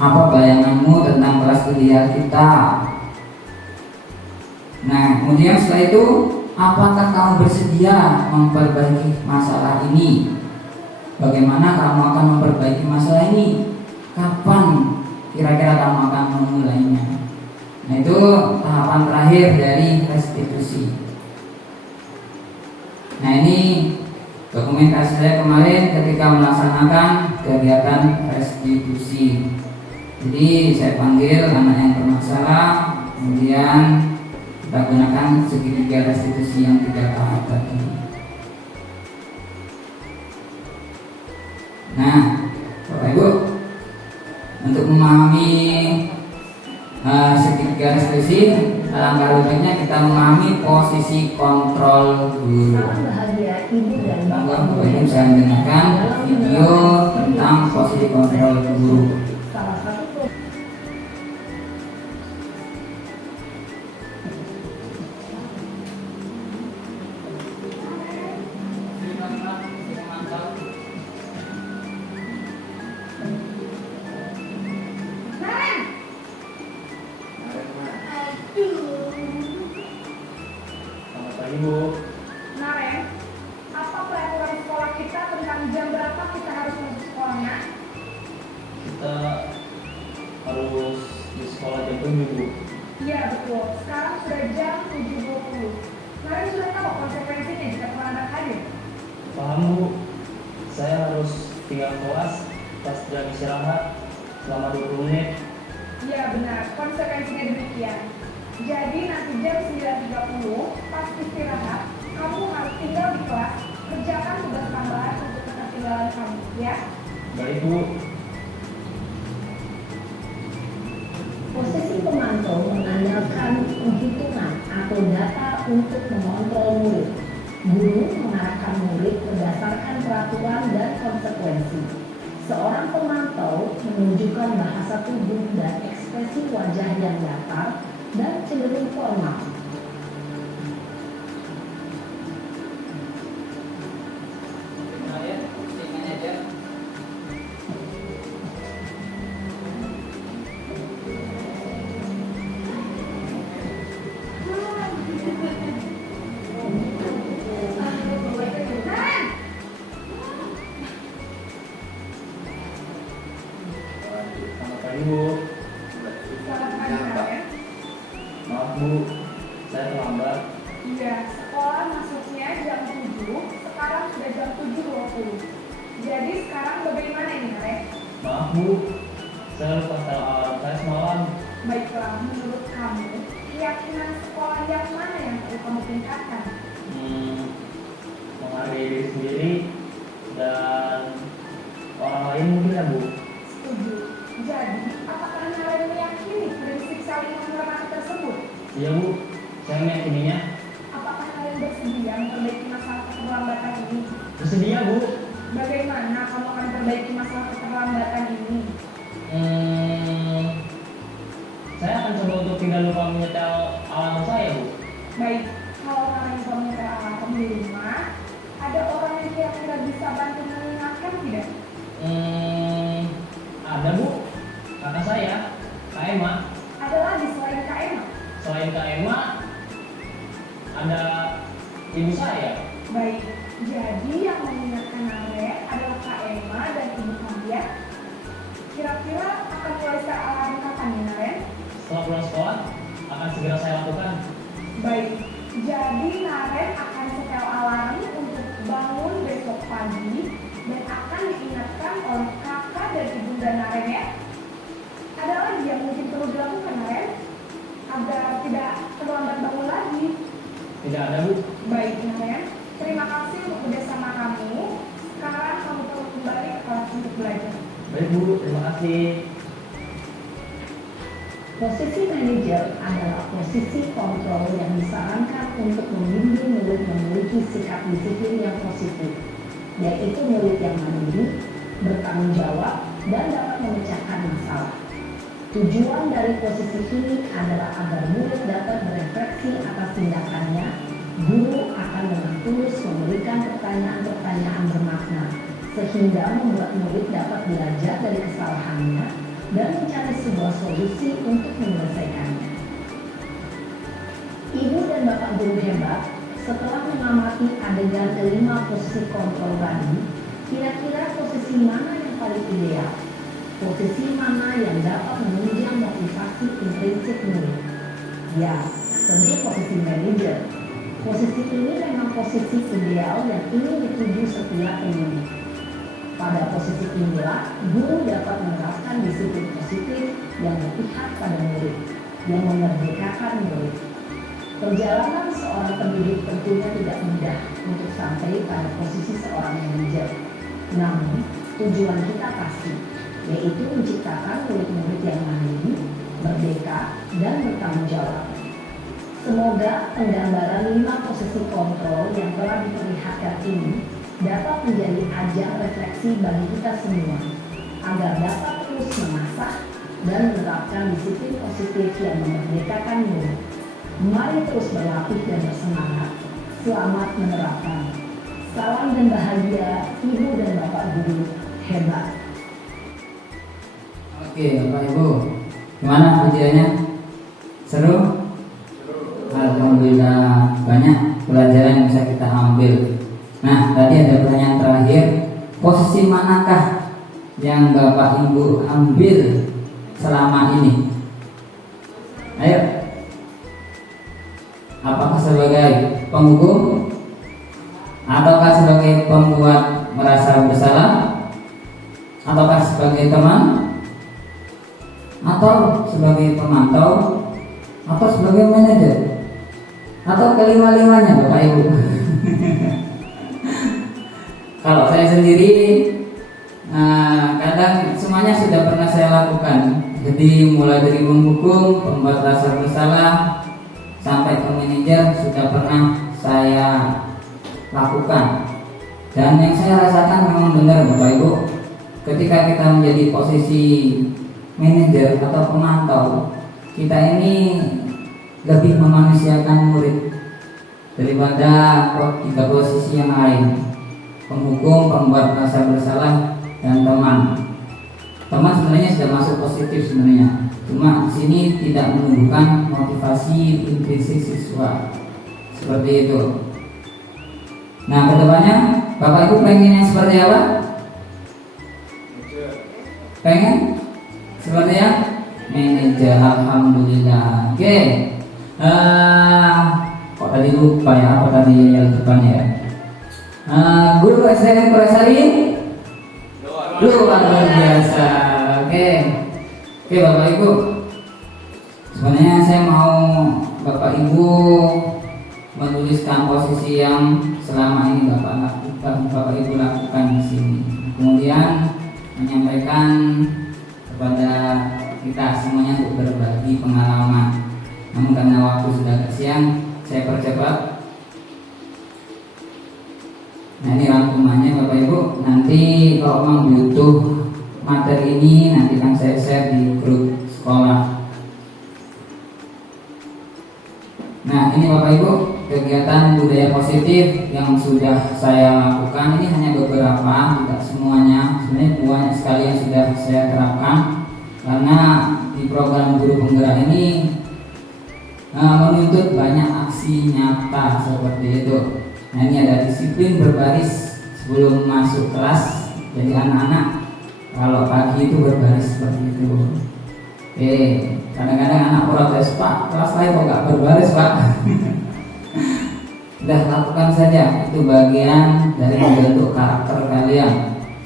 Apa bayanganmu tentang kelas ideal kita? Nah, kemudian setelah itu, apakah kamu bersedia memperbaiki masalah ini? bagaimana kamu akan memperbaiki masalah ini? Kapan kira-kira kamu akan memulainya? Nah, itu tahapan terakhir dari restitusi. Nah, ini dokumentasi saya kemarin ketika melaksanakan kegiatan restitusi. Jadi saya panggil anak yang bermasalah, kemudian kita gunakan segitiga restitusi yang 3 tahap tadi. Nah, Bapak Ibu, untuk memahami segitiga restitusi, alangkah baiknya kita memahami posisi kontrol guru. Bahagia ibu dan Bapak Ibu bisa mendengarkan video tentang posisi kontrol guru. salah satu Selamat pagi Bu. Naren, apa peraturan sekolah kita tentang jam berapa kita harus masuk sekolahnya? Kita harus di sekolah jam 7 Bu. Iya betul, sekarang sudah jam 7.20. Naren sudah tahu konsekuensinya jika terlambat hadir? Paham Bu. Saya harus tinggal kelas pas jam istirahat selama 20 menit. Iya benar, konsekuensinya demikian. Jadi nanti jam 9.30 pas istirahat, kamu harus tinggal di kelas, kerjakan tugas tambahan untuk ketertinggalan kamu, ya? Baik Bu. posisi pemantau mengandalkan penghitungan atau data untuk mengontrol murid. Guru mengarahkan murid berdasarkan peraturan dan konsekuensi. Seorang pemantau menunjukkan bahasa tubuh dan ekspresi wajah yang datar dan cenderung formal. Naren! Selamat pagi Bu. Selamat pagi Naren. Maaf Bu, saya terlambat. Iya, sekolah masuknya jam 7, sekarang sudah jam 7.20. Jadi sekarang bagaimana ini, Naren? Maaf Bu, saya lupa setel alarm saya semalam. Baiklah, menurut kamu, keyakinan sekolah yang mana yang perlu kamu tingkatkan? Menghargai diri sendiri dan orang lain mungkin ya Bu. Setuju. Jadi, apakah Naren meyakini prinsip saling menghormati tersebut? Iya Bu, saya meyakininya. Apakah Naren bersedia memperbaiki masalah keterlambatan ini? Bersedia Bu. Bagaimana kamu akan memperbaiki masalah keterlambatan ini? Saya akan coba untuk tidak lupa menyetel alarm saya Bu. Baik, kalau Naren lupa menyetel alarm di rumah, ada orang yang kira-kira bisa bantu mengingatkan tidak? Ada Bu, kakak saya, Kak Emma. Ada lagi selain Kak Emma? Selain Kak Emma, ada ibu saya. Baik, jadi yang mengingatkan Naren adalah Kak Emma dan ibu kalian. Kira-kira akan mulai setel alarm kapan nih Naren? Setelah pulang sekolah, akan segera saya lakukan. Baik, jadi Naren akan setel alarm untuk bangun besok pagi dan akan diingatkan oleh kakak dan ibunda Naren ya. Ada lagi yang mungkin perlu dilakukan Naren agar tidak terlambat bangun lagi. Tidak ada Bu. Baik Naren, terima kasih untuk kerjasama kamu. Sekarang kamu perlu kembali ke kelas untuk belajar. Baik Bu, terima kasih. Posisi manajer adalah posisi kontrol yang disarankan untuk membimbing murid memiliki sikap disiplin yang positif, yaitu murid yang mandiri, bertanggung jawab, dan dapat memecahkan masalah. Tujuan dari posisi ini adalah agar murid dapat berefleksi atas tindakannya. Guru akan dengan tulus memberikan pertanyaan-pertanyaan bermakna, sehingga membuat murid dapat belajar dari kesalahannya dan mencari sebuah solusi untuk menyelesaikannya. Ibu dan bapak guru hebat, setelah mengamati adegan kelima posisi kontrol tadi, Kira-kira posisi mana yang paling ideal? Posisi mana yang dapat menunjang motivasi intrinsik murid? Ya, tentu posisi manajer. Posisi ini memang posisi ideal yang ingin dituju setiap pendidik. Pada posisi inilah, guru dapat menerapkan disiplin positif yang berpihak pada murid, yang memerdekakan murid. Perjalanan seorang pendidik tentunya tidak mudah untuk sampai pada posisi seorang manajer. Namun, tujuan kita pasti, yaitu menciptakan murid-murid yang mandiri, merdeka, dan bertanggung jawab. Semoga penggambaran 5 posisi kontrol yang telah diperlihatkan ini dapat menjadi ajang refleksi bagi kita semua, agar dapat terus mengasah dan menerapkan disiplin positif yang memerdekakan murid. Mari terus berlatih dan bersemangat. Selamat menerapkan. Salam dan bahagia, Ibu dan Bapak Guru hebat. Oke, Bapak Ibu, gimana ujiannya? Seru? Alhamdulillah, banyak pelajaran yang bisa kita ambil. Nah, tadi ada pertanyaan terakhir, posisi manakah yang Bapak Ibu ambil selama ini? Ayo, apakah sebagai penghukum, ataukah sebagai pembuat merasa bersalah, ataukah sebagai teman, atau sebagai pemantau, atau sebagai manajer, atau kelima-limanya Bapak Ibu? Kalau saya sendiri kadang semuanya sudah pernah saya lakukan. Jadi mulai dari menghukum, pembuat rasa bersalah, sampai ke manajer sudah pernah saya lakukan. Dan yang saya rasakan memang benar Bapak Ibu, ketika kita menjadi posisi manajer atau pemantau, kita ini lebih memanusiakan murid daripada tiga posisi yang lain: penghukum, pembuat rasa bersalah, dan teman. Teman sebenarnya sudah masuk positif sebenarnya, cuma di sini tidak menumbuhkan motivasi intrinsik siswa seperti itu. Nah, kedepannya Bapak Ibu pengen yang seperti apa? Pengen seperti yang manajer. Alhamdulillah. Oke. Kok tadi lupa ya apa tadi yang depannya ya? Guru SDN Kuresari luar biasa. Oke, Bapak Ibu, sebenarnya saya mau Bapak Ibu menuliskan posisi yang selama ini Bapak Ibu lakukan di sini, kemudian menyampaikan kepada kita semuanya untuk berbagi pengalaman. Namun karena waktu sudah agak siang, saya percepat. Nah, ini rangkumannya Bapak Ibu. Nanti kalau memang butuh materi ini, nanti akan saya share di grup sekolah. Nah, ini Bapak Ibu, kegiatan budaya positif yang sudah saya lakukan. Ini hanya beberapa, tidak semuanya. Sebenarnya banyak sekali yang sudah saya terapkan, karena di program guru penggerak ini menuntut banyak aksi nyata seperti itu. Nah, ini ada disiplin berbaris sebelum masuk kelas. Jadi anak-anak kalau pagi itu berbaris seperti itu. Kadang-kadang anak protes, Pak, kelas saya kok nggak berbaris, Pak? Udah, lakukan saja, itu bagian dari membentuk karakter kalian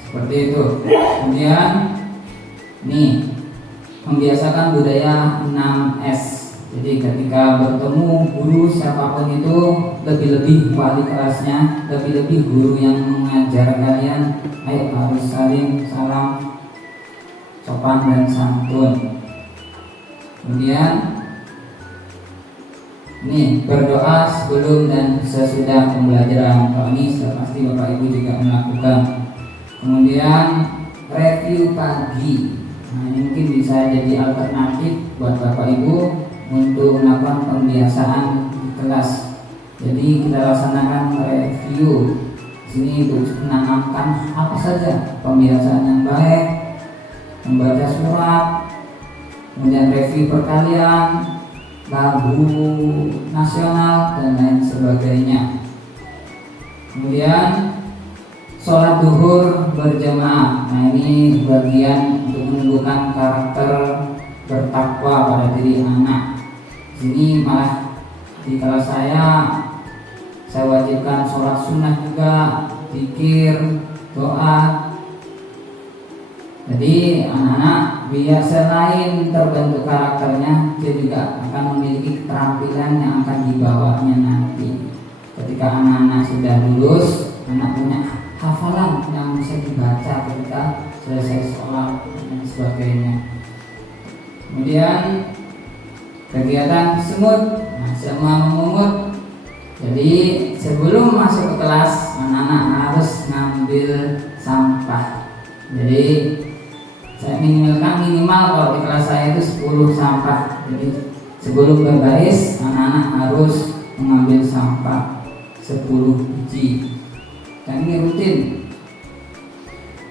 seperti itu. Kemudian nih, membiasakan budaya 6S. Jadi ketika bertemu guru siapapun itu, lebih-lebih wali kelasnya, lebih-lebih guru yang mengajar kalian, ayo harus saling salam, sopan dan santun. Kemudian nih, berdoa sebelum dan sesudah pembelajaran. Kalau ini sudah pasti Bapak Ibu juga melakukan. Kemudian review pagi. Nah, ini mungkin bisa jadi alternatif buat Bapak Ibu untuk melakukan pembiasaan di kelas. Jadi kita laksanakan review sini untuk menanamkan apa saja pembiasaan yang baik, membaca surat, kemudian review perkalian, lagu nasional dan lain sebagainya. Kemudian sholat duhur berjamaah. Nah, ini bagian untuk menumbuhkan karakter bertakwa pada diri anak. Sini malah di kelas saya wajibkan sholat sunnah juga, zikir, doa. Jadi anak-anak biar selain terbentuk karakternya, dia juga akan memiliki keterampilan yang akan dibawanya nanti. Ketika anak-anak sudah lulus, anak punya hafalan yang bisa dibaca ketika selesai sholat dan sebagainya. Kemudian kegiatan semut, semua memungut. Jadi sebelum masuk ke kelas, anak-anak harus ngambil sampah. Jadi saya minimal kalau di kelas saya itu 10 sampah. Jadi sebelum berbaris, anak-anak harus mengambil sampah 10 biji. Dan ini rutin.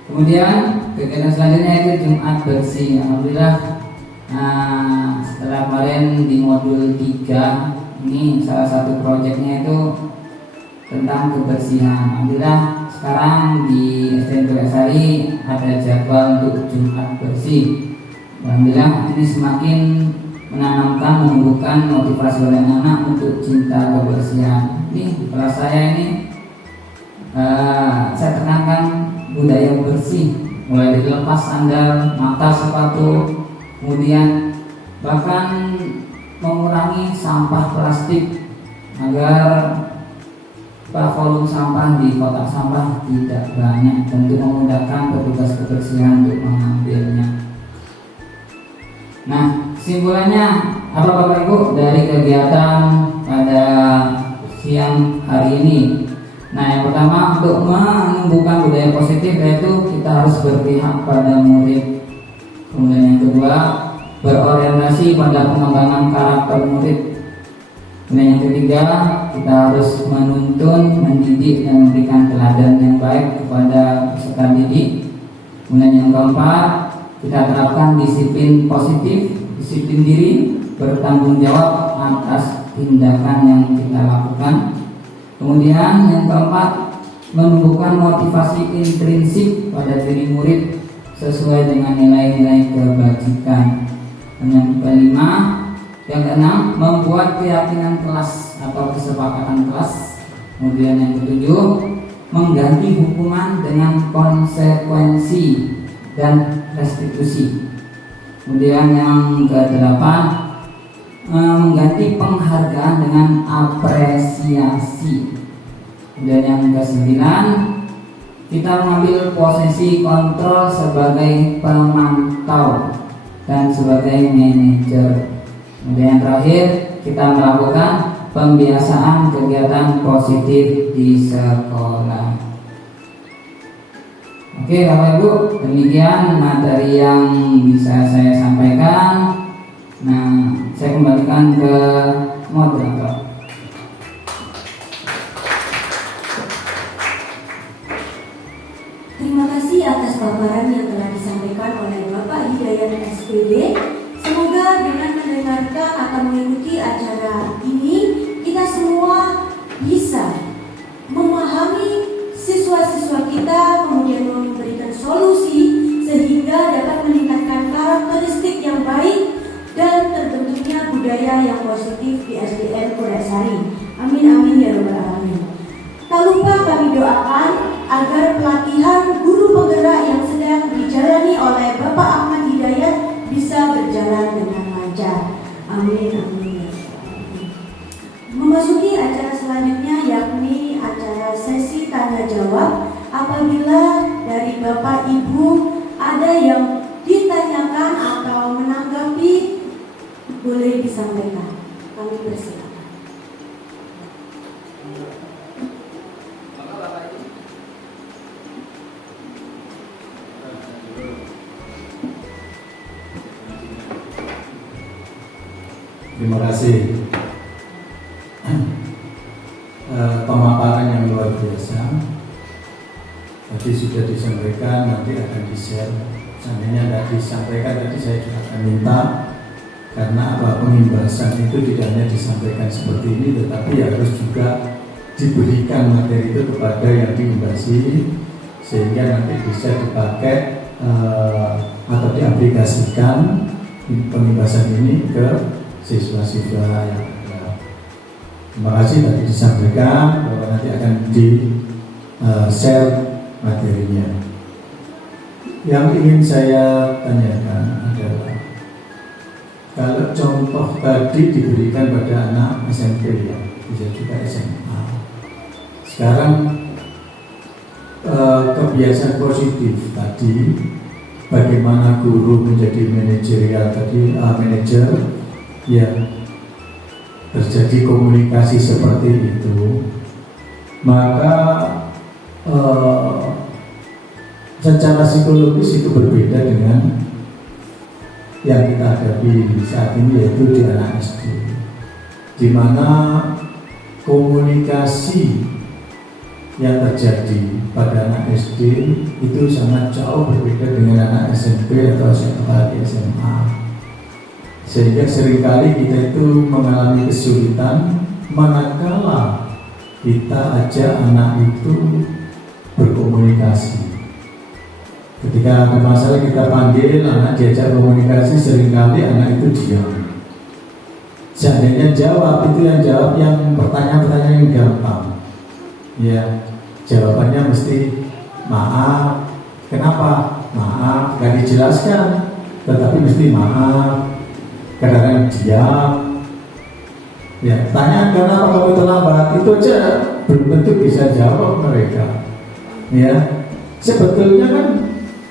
Kemudian kegiatan selanjutnya itu Jumat bersih. Alhamdulillah, setelah kemarin di modul 3, ini salah satu proyeknya itu tentang kebersihan. Alhamdulillah sekarang di SDN Kureksari ada jadwal untuk Jumat bersih. Alhamdulillah ini semakin menanamkan, menumbuhkan motivasi oleh anak untuk cinta kebersihan. Ini di kelas saya ini saya tekankan budaya bersih, mulai dari lepas sandal, mata sepatu, kemudian bahkan mengurangi sampah plastik agar volume sampah di kotak sampah tidak banyak, tentu memudahkan petugas kebersihan untuk mengambilnya. Nah, kesimpulannya apa Bapak Ibu dari kegiatan pada siang hari ini? Nah, yang pertama untuk menumbuhkan budaya positif yaitu kita harus berpihak pada murid. Kemudian yang kedua, berorientasi pada pengembangan karakter murid. Dan yang ketiga, kita harus menuntun, mendidik, dan memberikan teladan yang baik kepada peserta didik. Kemudian yang keempat, kita terapkan disiplin positif, disiplin diri, bertanggung jawab atas tindakan yang kita lakukan. Kemudian yang keempat, menumbuhkan motivasi intrinsik pada diri murid sesuai dengan nilai-nilai kebajikan. Dan yang kelima, yang keenam, membuat keyakinan kelas atau kesepakatan kelas. Kemudian yang ketujuh, mengganti hukuman dengan konsekuensi dan restitusi. Kemudian yang kedelapan, mengganti penghargaan dengan apresiasi. Kemudian yang kesembilan, kita mengambil posisi kontrol sebagai pemantau dan sebagai manajer. Kemudian yang terakhir, kita melakukan pembiasaan kegiatan positif di sekolah. Oke Bapak Ibu, demikian materi yang bisa saya sampaikan. Nah, saya kembalikan ke moderator. Terima kasih atas paparan yang telah disampaikan oleh Bapak Hidayat SPD. Semoga dengan mendengarkan atau mengikuti acara ini, kita semua bisa memahami siswa-siswa kita, kemudian memberikan solusi sehingga dapat meningkatkan karakteristik yang baik dan terbentuknya budaya yang positif di SDN Kureksari. Amin amin ya rabbal alamin. Tak lupa kami doakan agar pelatihan guru penggerak yang sedang dijalani oleh Bapak Ahmad Hidayat bisa berjalan dengan lancar. Amin amin. Memasuki acara selanjutnya yakni acara sesi tanya jawab. Apabila dari Bapak Ibu ada yang ditanyakan atau menanggapi, boleh disampaikan. Kami persilakan. Terima kasih. Pemaparan yang luar biasa. Tadi sudah disampaikan, nanti akan di-share. Seandainya tidak disampaikan tadi, saya juga akan minta. Karena apa, pengimbasan itu tidak hanya disampaikan seperti ini, tetapi harus juga diberikan materi itu kepada yang diimbasi, sehingga nanti bisa dipakai atau diaplikasikan pembebasan ini ke siswa-siswa yang ada. Terima kasih tadi disampaikan bahwa nanti akan di-share materinya. Yang ingin saya tanyakan adalah, kalau contoh tadi diberikan pada anak SMP ya, bisa juga SMA. Sekarang kebiasaan positif tadi, bagaimana guru menjadi manajerial tadi, manajer yang terjadi komunikasi seperti itu, maka secara psikologis itu berbeda dengan yang kita hadapi saat ini, yaitu di anak SD, di mana komunikasi yang terjadi pada anak SD itu sangat jauh berbeda dengan anak SMP atau SMA. Sehingga seringkali kita itu mengalami kesulitan manakala kita ajak anak itu berkomunikasi. Ketika ada masalah kita panggil anak diajak komunikasi, seringkali anak itu diam. Seandainya jawab, itu yang jawab yang pertanyaan-pertanyaan yang gampang. Ya, jawabannya mesti maaf. Kenapa? Maaf, gak dijelaskan, tetapi mesti maaf. Kadang-kadang diam. Ya, tanya kenapa kamu terlambat, itu aja belum tentu bisa jawab mereka. Ya, sebetulnya kan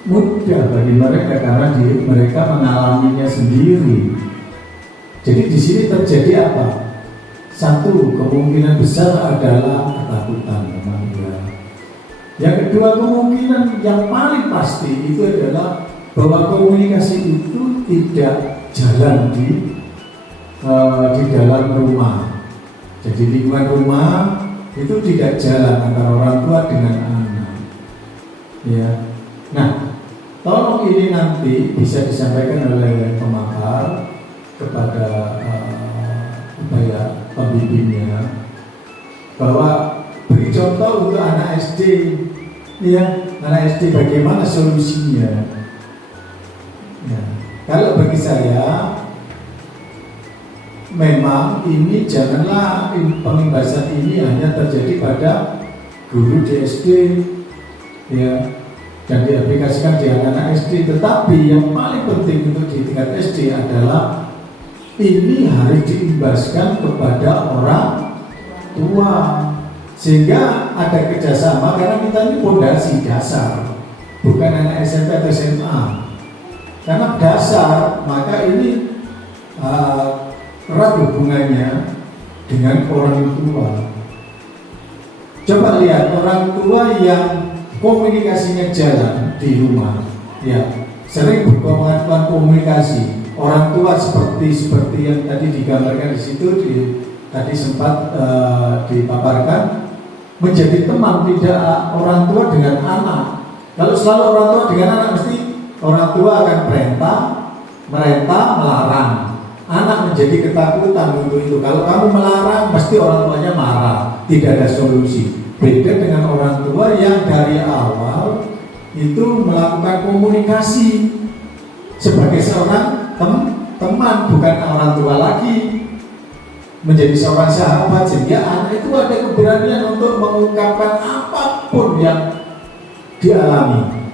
mudah bagi mereka karena mereka mengalaminya sendiri. Jadi di sini terjadi apa? Satu, kemungkinan besar adalah ketakutan memang ya. Yang kedua, kemungkinan yang paling pasti itu adalah bahwa komunikasi itu tidak jalan di dalam rumah. Jadi lingkungan rumah itu tidak jalan antara orang tua dengan anak. Ya. Nah, tolong ini nanti bisa disampaikan oleh pemakar kepada pembimbingnya, bahwa beri contoh untuk anak SD, ya, anak SD bagaimana solusinya. Ya. Kalau bagi saya, memang ini janganlah pembebasan ini hanya terjadi pada guru di SD, ya, dan diaplikasikan di anak-anak SD. Tetapi yang paling penting untuk di tingkat SD adalah ini harus diimbaskan kepada orang tua, sehingga ada kerjasama, karena kita ini fondasi dasar, bukan anak SMP atau SMA. Karena dasar, maka ini erat hubungannya dengan orang tua. Coba lihat orang tua yang komunikasinya jalan di rumah, ya, sering berkomunikasi komunikasi. Orang tua seperti yang tadi digambarkan di situ, tadi sempat dipaparkan, menjadi teman tidak orang tua dengan anak. Kalau selalu orang tua dengan anak, mesti orang tua akan merintah, melarang. Anak menjadi ketakutan untuk itu. Kalau kamu melarang, pasti orang tuanya marah. Tidak ada solusi. Beda dengan orang tua yang dari awal itu melakukan komunikasi sebagai seorang teman, bukan orang tua lagi, menjadi seorang sahabat, sehingga anak itu ada keberanian untuk mengungkapkan apapun yang dialami.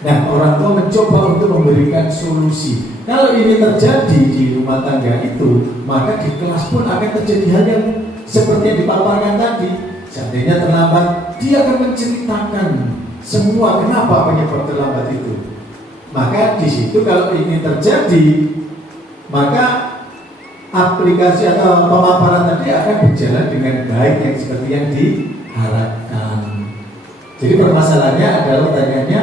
Nah, orang tua mencoba untuk memberikan solusi. Kalau ini terjadi di rumah tangga itu, maka di kelas pun akan terjadi hal yang seperti yang dipaparkan tadi. Seandainya terlambat, dia akan menceritakan semua kenapa penyebab terlambat itu. Maka di situ kalau ini terjadi, maka aplikasi atau pemaparan tadi akan berjalan dengan baik, yang seperti yang diharapkan. Jadi permasalahannya adalah pertanyaannya,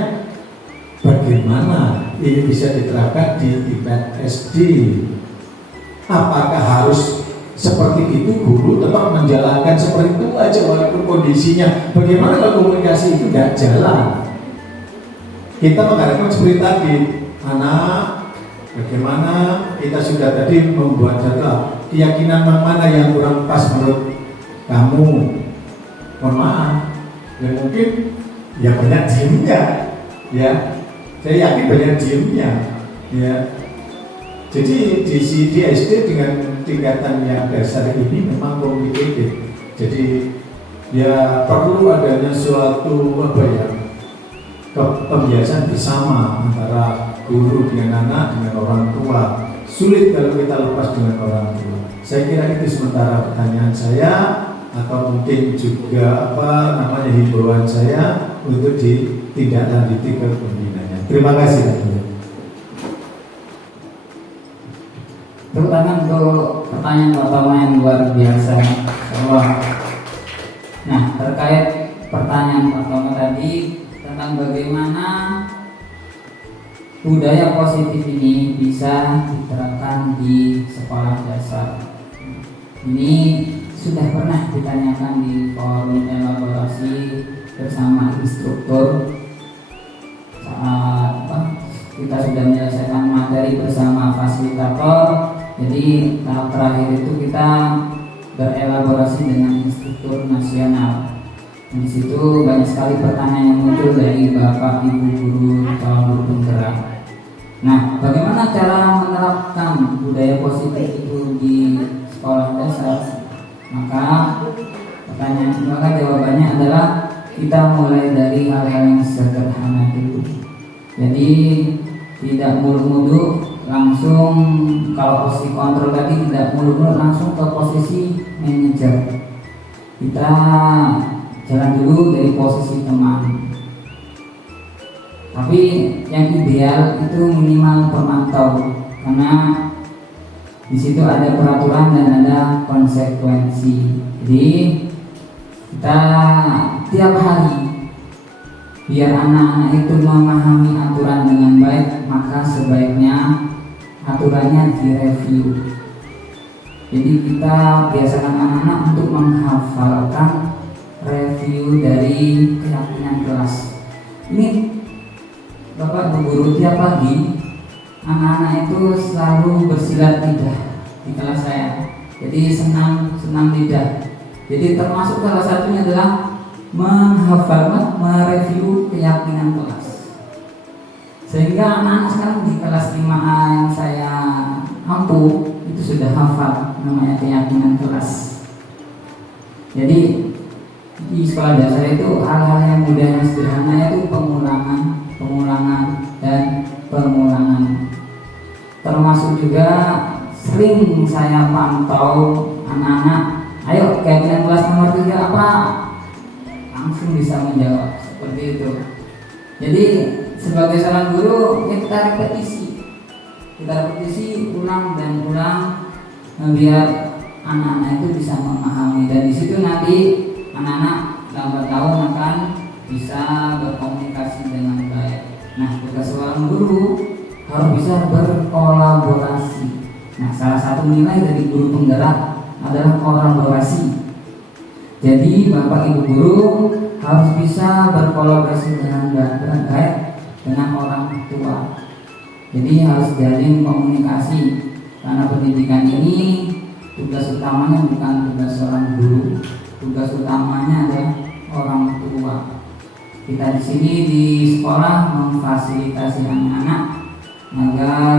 bagaimana ini bisa diterapkan di tingkat SD? Apakah harus seperti itu, guru tetap menjalankan seperti itu aja walaupun kondisinya? Bagaimana kalau komunikasi itu tidak jalan? Kita mengharapkan seperti tadi, anak, bagaimana kita sudah tadi membuat data keyakinan mana yang kurang pas menurut kamu. Mohon maaf, ya mungkin ya banyak diemnya, ya. Saya yakin banyak diemnya, ya. Jadi di SD dengan tingkatan yang dasar ini memang complicated. Jadi ya perlu adanya suatu pembiasaan bersama antara guru dengan anak, dengan orang tua. Sulit kalau kita lepas dengan orang tua. Saya kira itu sementara pertanyaan saya, atau mungkin juga himbauan saya untuk ditindaklanjuti ke pembinanya. Terima kasih. Tepuk tangan untuk pertanyaan pertama yang luar biasa. Nah, terkait pertanyaan pertama tadi tentang bagaimana budaya positif ini bisa diterapkan di sekolah dasar. Ini sudah pernah ditanyakan di forum elaborasi bersama instruktur saat kita sudah menyelesaikan materi bersama fasilitator. Jadi tahap terakhir itu kita berelaborasi dengan instruktur nasional. Di situ banyak sekali pertanyaan yang muncul dari bapak, ibu guru, calon guru penggerak. Nah, bagaimana cara menerapkan budaya positif itu di sekolah dasar? Maka jawabannya adalah kita mulai dari hal-hal yang sederhana dulu. Jadi tidak muluk-muluk langsung, kalau posisi kontrol tadi tidak muluk-muluk langsung ke posisi manajer. Kita jalan dulu dari posisi teman. Tapi yang ideal itu minimal pemantau, karena di situ ada peraturan dan ada konsekuensi. Jadi kita tiap hari biar anak-anak itu memahami aturan dengan baik, maka sebaiknya aturannya direview. Jadi kita biasakan anak-anak untuk menghafalkan review dari keyakinan kelas. Ini Bapak Ibu guru, tiap pagi anak-anak itu selalu bersilat lidah di kelas saya. Jadi senam lidah. Jadi termasuk salah satunya adalah menghafal, mereview keyakinan kelas. Sehingga anak-anak sekarang di kelas 5A yang saya ampuh itu sudah hafal namanya keyakinan kelas. Jadi di sekolah dasar itu hal-hal yang mudah yang sederhana itu pengulangan dan pengulangan. Termasuk juga sering saya pantau anak-anak, ayo keyakinan kelas nomor 3 apa? Langsung bisa menjawab seperti itu. Jadi sebagai seorang guru ya kita repetisi ulang dan ulang biar anak-anak itu bisa memahami, dan di situ nanti anak-anak lambat laun akan bisa berkomunikasi dengan baik. Nah, tugas seorang guru harus bisa berkolaborasi. Nah, salah satu nilai dari guru penggerak adalah kolaborasi. Jadi Bapak Ibu guru harus bisa berkolaborasi dengan baik dengan orang tua. Jadi harus jalin komunikasi, karena pendidikan ini tugas utamanya bukan tugas seorang guru, tugas utamanya adalah orang tua. Kita di sini di sekolah memfasilitasi anak-anak agar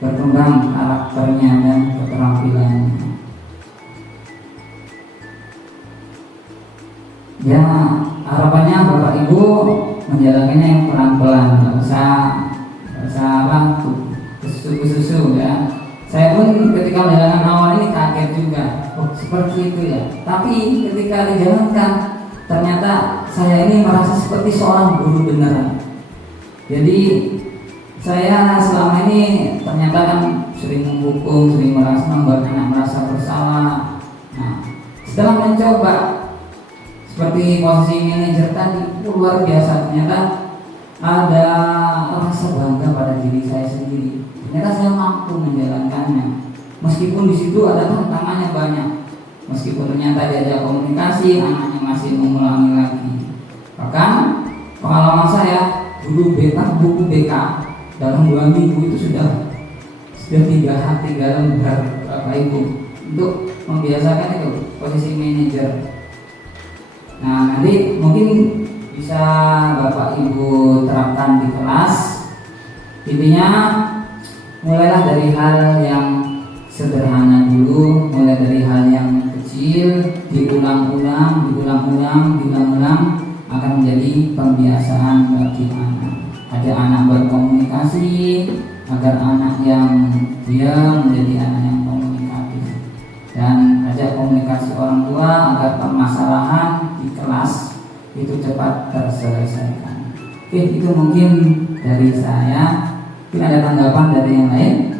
berkembang karakternya dan keterampilannya. Ya, harapannya Bapak Ibu menjalankannya yang pelan-pelan, nggak usah susu ya. Saya pun ketika menjalankan awal ini kaget juga, seperti itu ya. Tapi ketika dijalankan, ternyata saya ini merasa seperti seorang guru beneran. Jadi saya selama ini ternyata kan sering menghukum, sering membuat anak merasa bersalah. Nah, setelah mencoba seperti posisi manajer tadi, luar biasa, ternyata ada rasa bangga pada diri saya sendiri. Ternyata saya mampu menjalankannya, meskipun di situ ada tantangannya banyak. Meskipun ternyata diajak komunikasi, anaknya masih mengulangi lagi. Bahkan pengalaman saya, buku BK dalam 2 minggu itu sudah 3 lembar Bapak Ibu untuk membiasakan itu posisi manajer. Nah, nanti mungkin bisa Bapak Ibu terapkan di kelas. Intinya mulailah dari hal yang sederhana dulu, mulai dari hal yang kecil, diulang-ulang akan menjadi pembiasaan bagi anak. Ada anak berkomunikasi, agar anak yang diam menjadi anak yang komunikatif, dan ajak komunikasi orang tua agar permasalahan di kelas itu cepat terselesaikan. Oke, itu mungkin dari saya. Mungkin ada tanggapan dari yang lain?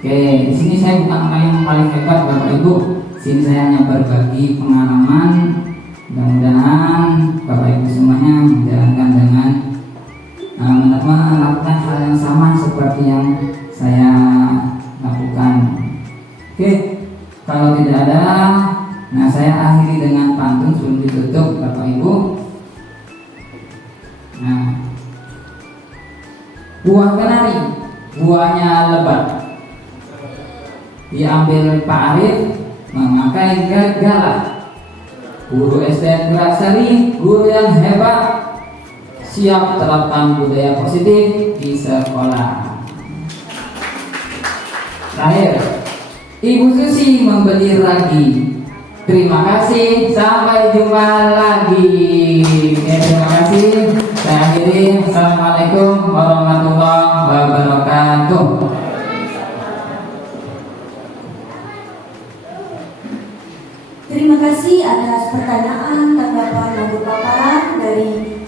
Oke, di sini saya bukan orang yang paling hebat Bapak Ibu. Sini saya hanya berbagi pengalaman. Mudah-mudahan Bapak Ibu semuanya menjalankan dengan melakukan hal yang sama seperti yang saya lakukan. Oke, kalau tidak ada, nah saya akhiri dengan pantun sebelum ditutup Bapak Ibu. Nah, buah kenari, buahnya lebat. Diambil Pak Arif, memakai galah. Guru SD Guraksari, guru yang hebat, siap terapkan budaya positif di sekolah. Terakhir, Ibu Susi membeli ragi. Terima kasih, sampai jumpa lagi. Terima kasih. Saya akhiri. Assalamualaikum warahmatullahi wabarakatuh. Terima kasih atas pertanyaan, tanggapan, dan paparan dari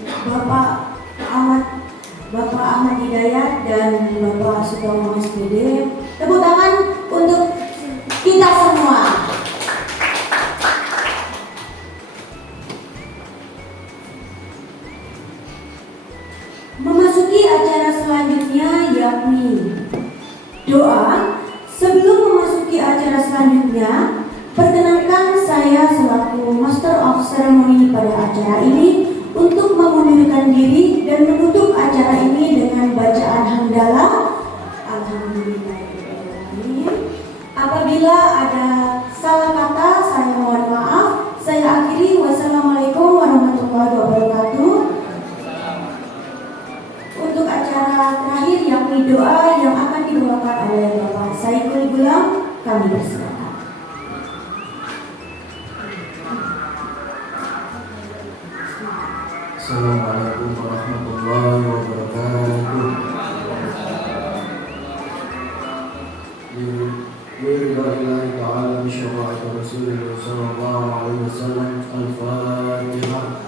Bapak Ahmad Hidayat dan Bapak Sutomo SPD. Tepuk tangan untuk kita semua. Memasuki acara selanjutnya yakni doa. Sebelum memasuki acara selanjutnya, perkenankan saya selaku Master of Ceremony pada acara ini untuk mengundurkan diri dan menutup acara ini dengan bacaan hamdalah. Alhamdulillahirrahmanirrahim. Apabila ada salah kata, saya mohon maaf. Saya akhiri. Wassalamualaikum warahmatullahi wabarakatuh. Untuk acara terakhir yakni doa yang akan dibawakan oleh Bapak Saiful Gulam, kami persilakan. Assalamualaikum warahmatullahi wabarakatuh. Biridwa'illahi ta'ala bisyafa'ati Rasulullah sallallahu alaihi wasallam. Al-Fatihah.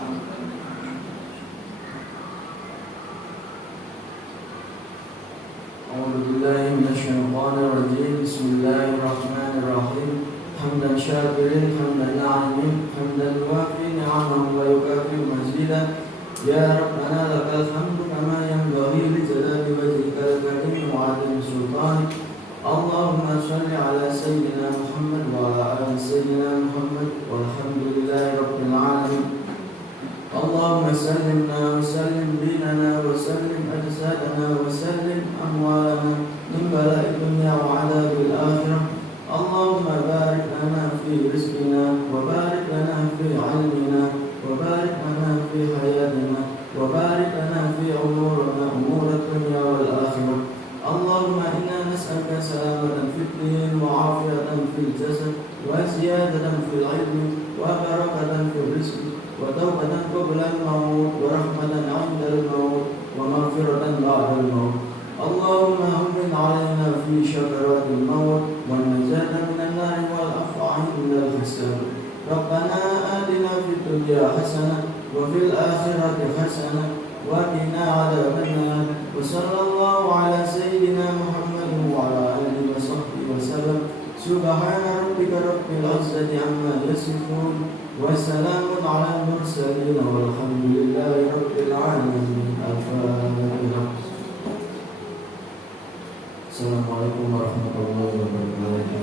A'udzu billahi minasyaitonir rajim. Bismillahirrahmanirrahim. Hamdan syakirin, hamdan na'imin, hamdan wafi ni'amahu wa yukafi mazidah. Ya Rabbana lakal hamdu kama yanbaghi li jalali wajhikal karim wa 'azimi sultanik. Allahumma shalli ala sayyidina Muhammad wa ala ali sayyidina Muhammad walhamdulillahi rabbil alamin. Allahumma sallimna wa sallim dinana wa sallim ajsadana wa sallim amwalana min bala'i dunya wa 'adzabil akhirah. Allahumma barik lana fi rizqina wa barik lana fi 'ilmina wa barik lana fi hayatina wa barik lana fi umurina umur dunya wal akhirah. Allahumma inna nas'aluka salamatan fid din wa 'afiyatan fil jasad wa ziyadatan fil 'ilmi wa barakatan fil rizqi wa tawbatan qabla al-maut wa rahmatan 'inda al-maut wa maghfiratan ba'da al-maut. Allahumma hammin 'alaina fi syakaratil maut wa najatan minan nar wal afwa 'inda al-hisab. Rabbana atina fid dunya hasanah wa fil akhirati hasanah wa qina 'adzaban nar. Wa sallallahu ala sayyidina Muhammadin wa ala alihi wa sahbihi wa sallam. Subhana rabbika rabbil 'izzati 'amma yasifun wa salamun 'alal mursalin walhamdulillahi rabbil 'alamin. Al-Fatihah. Assalamualaikum warahmatullahi wabarakatuh.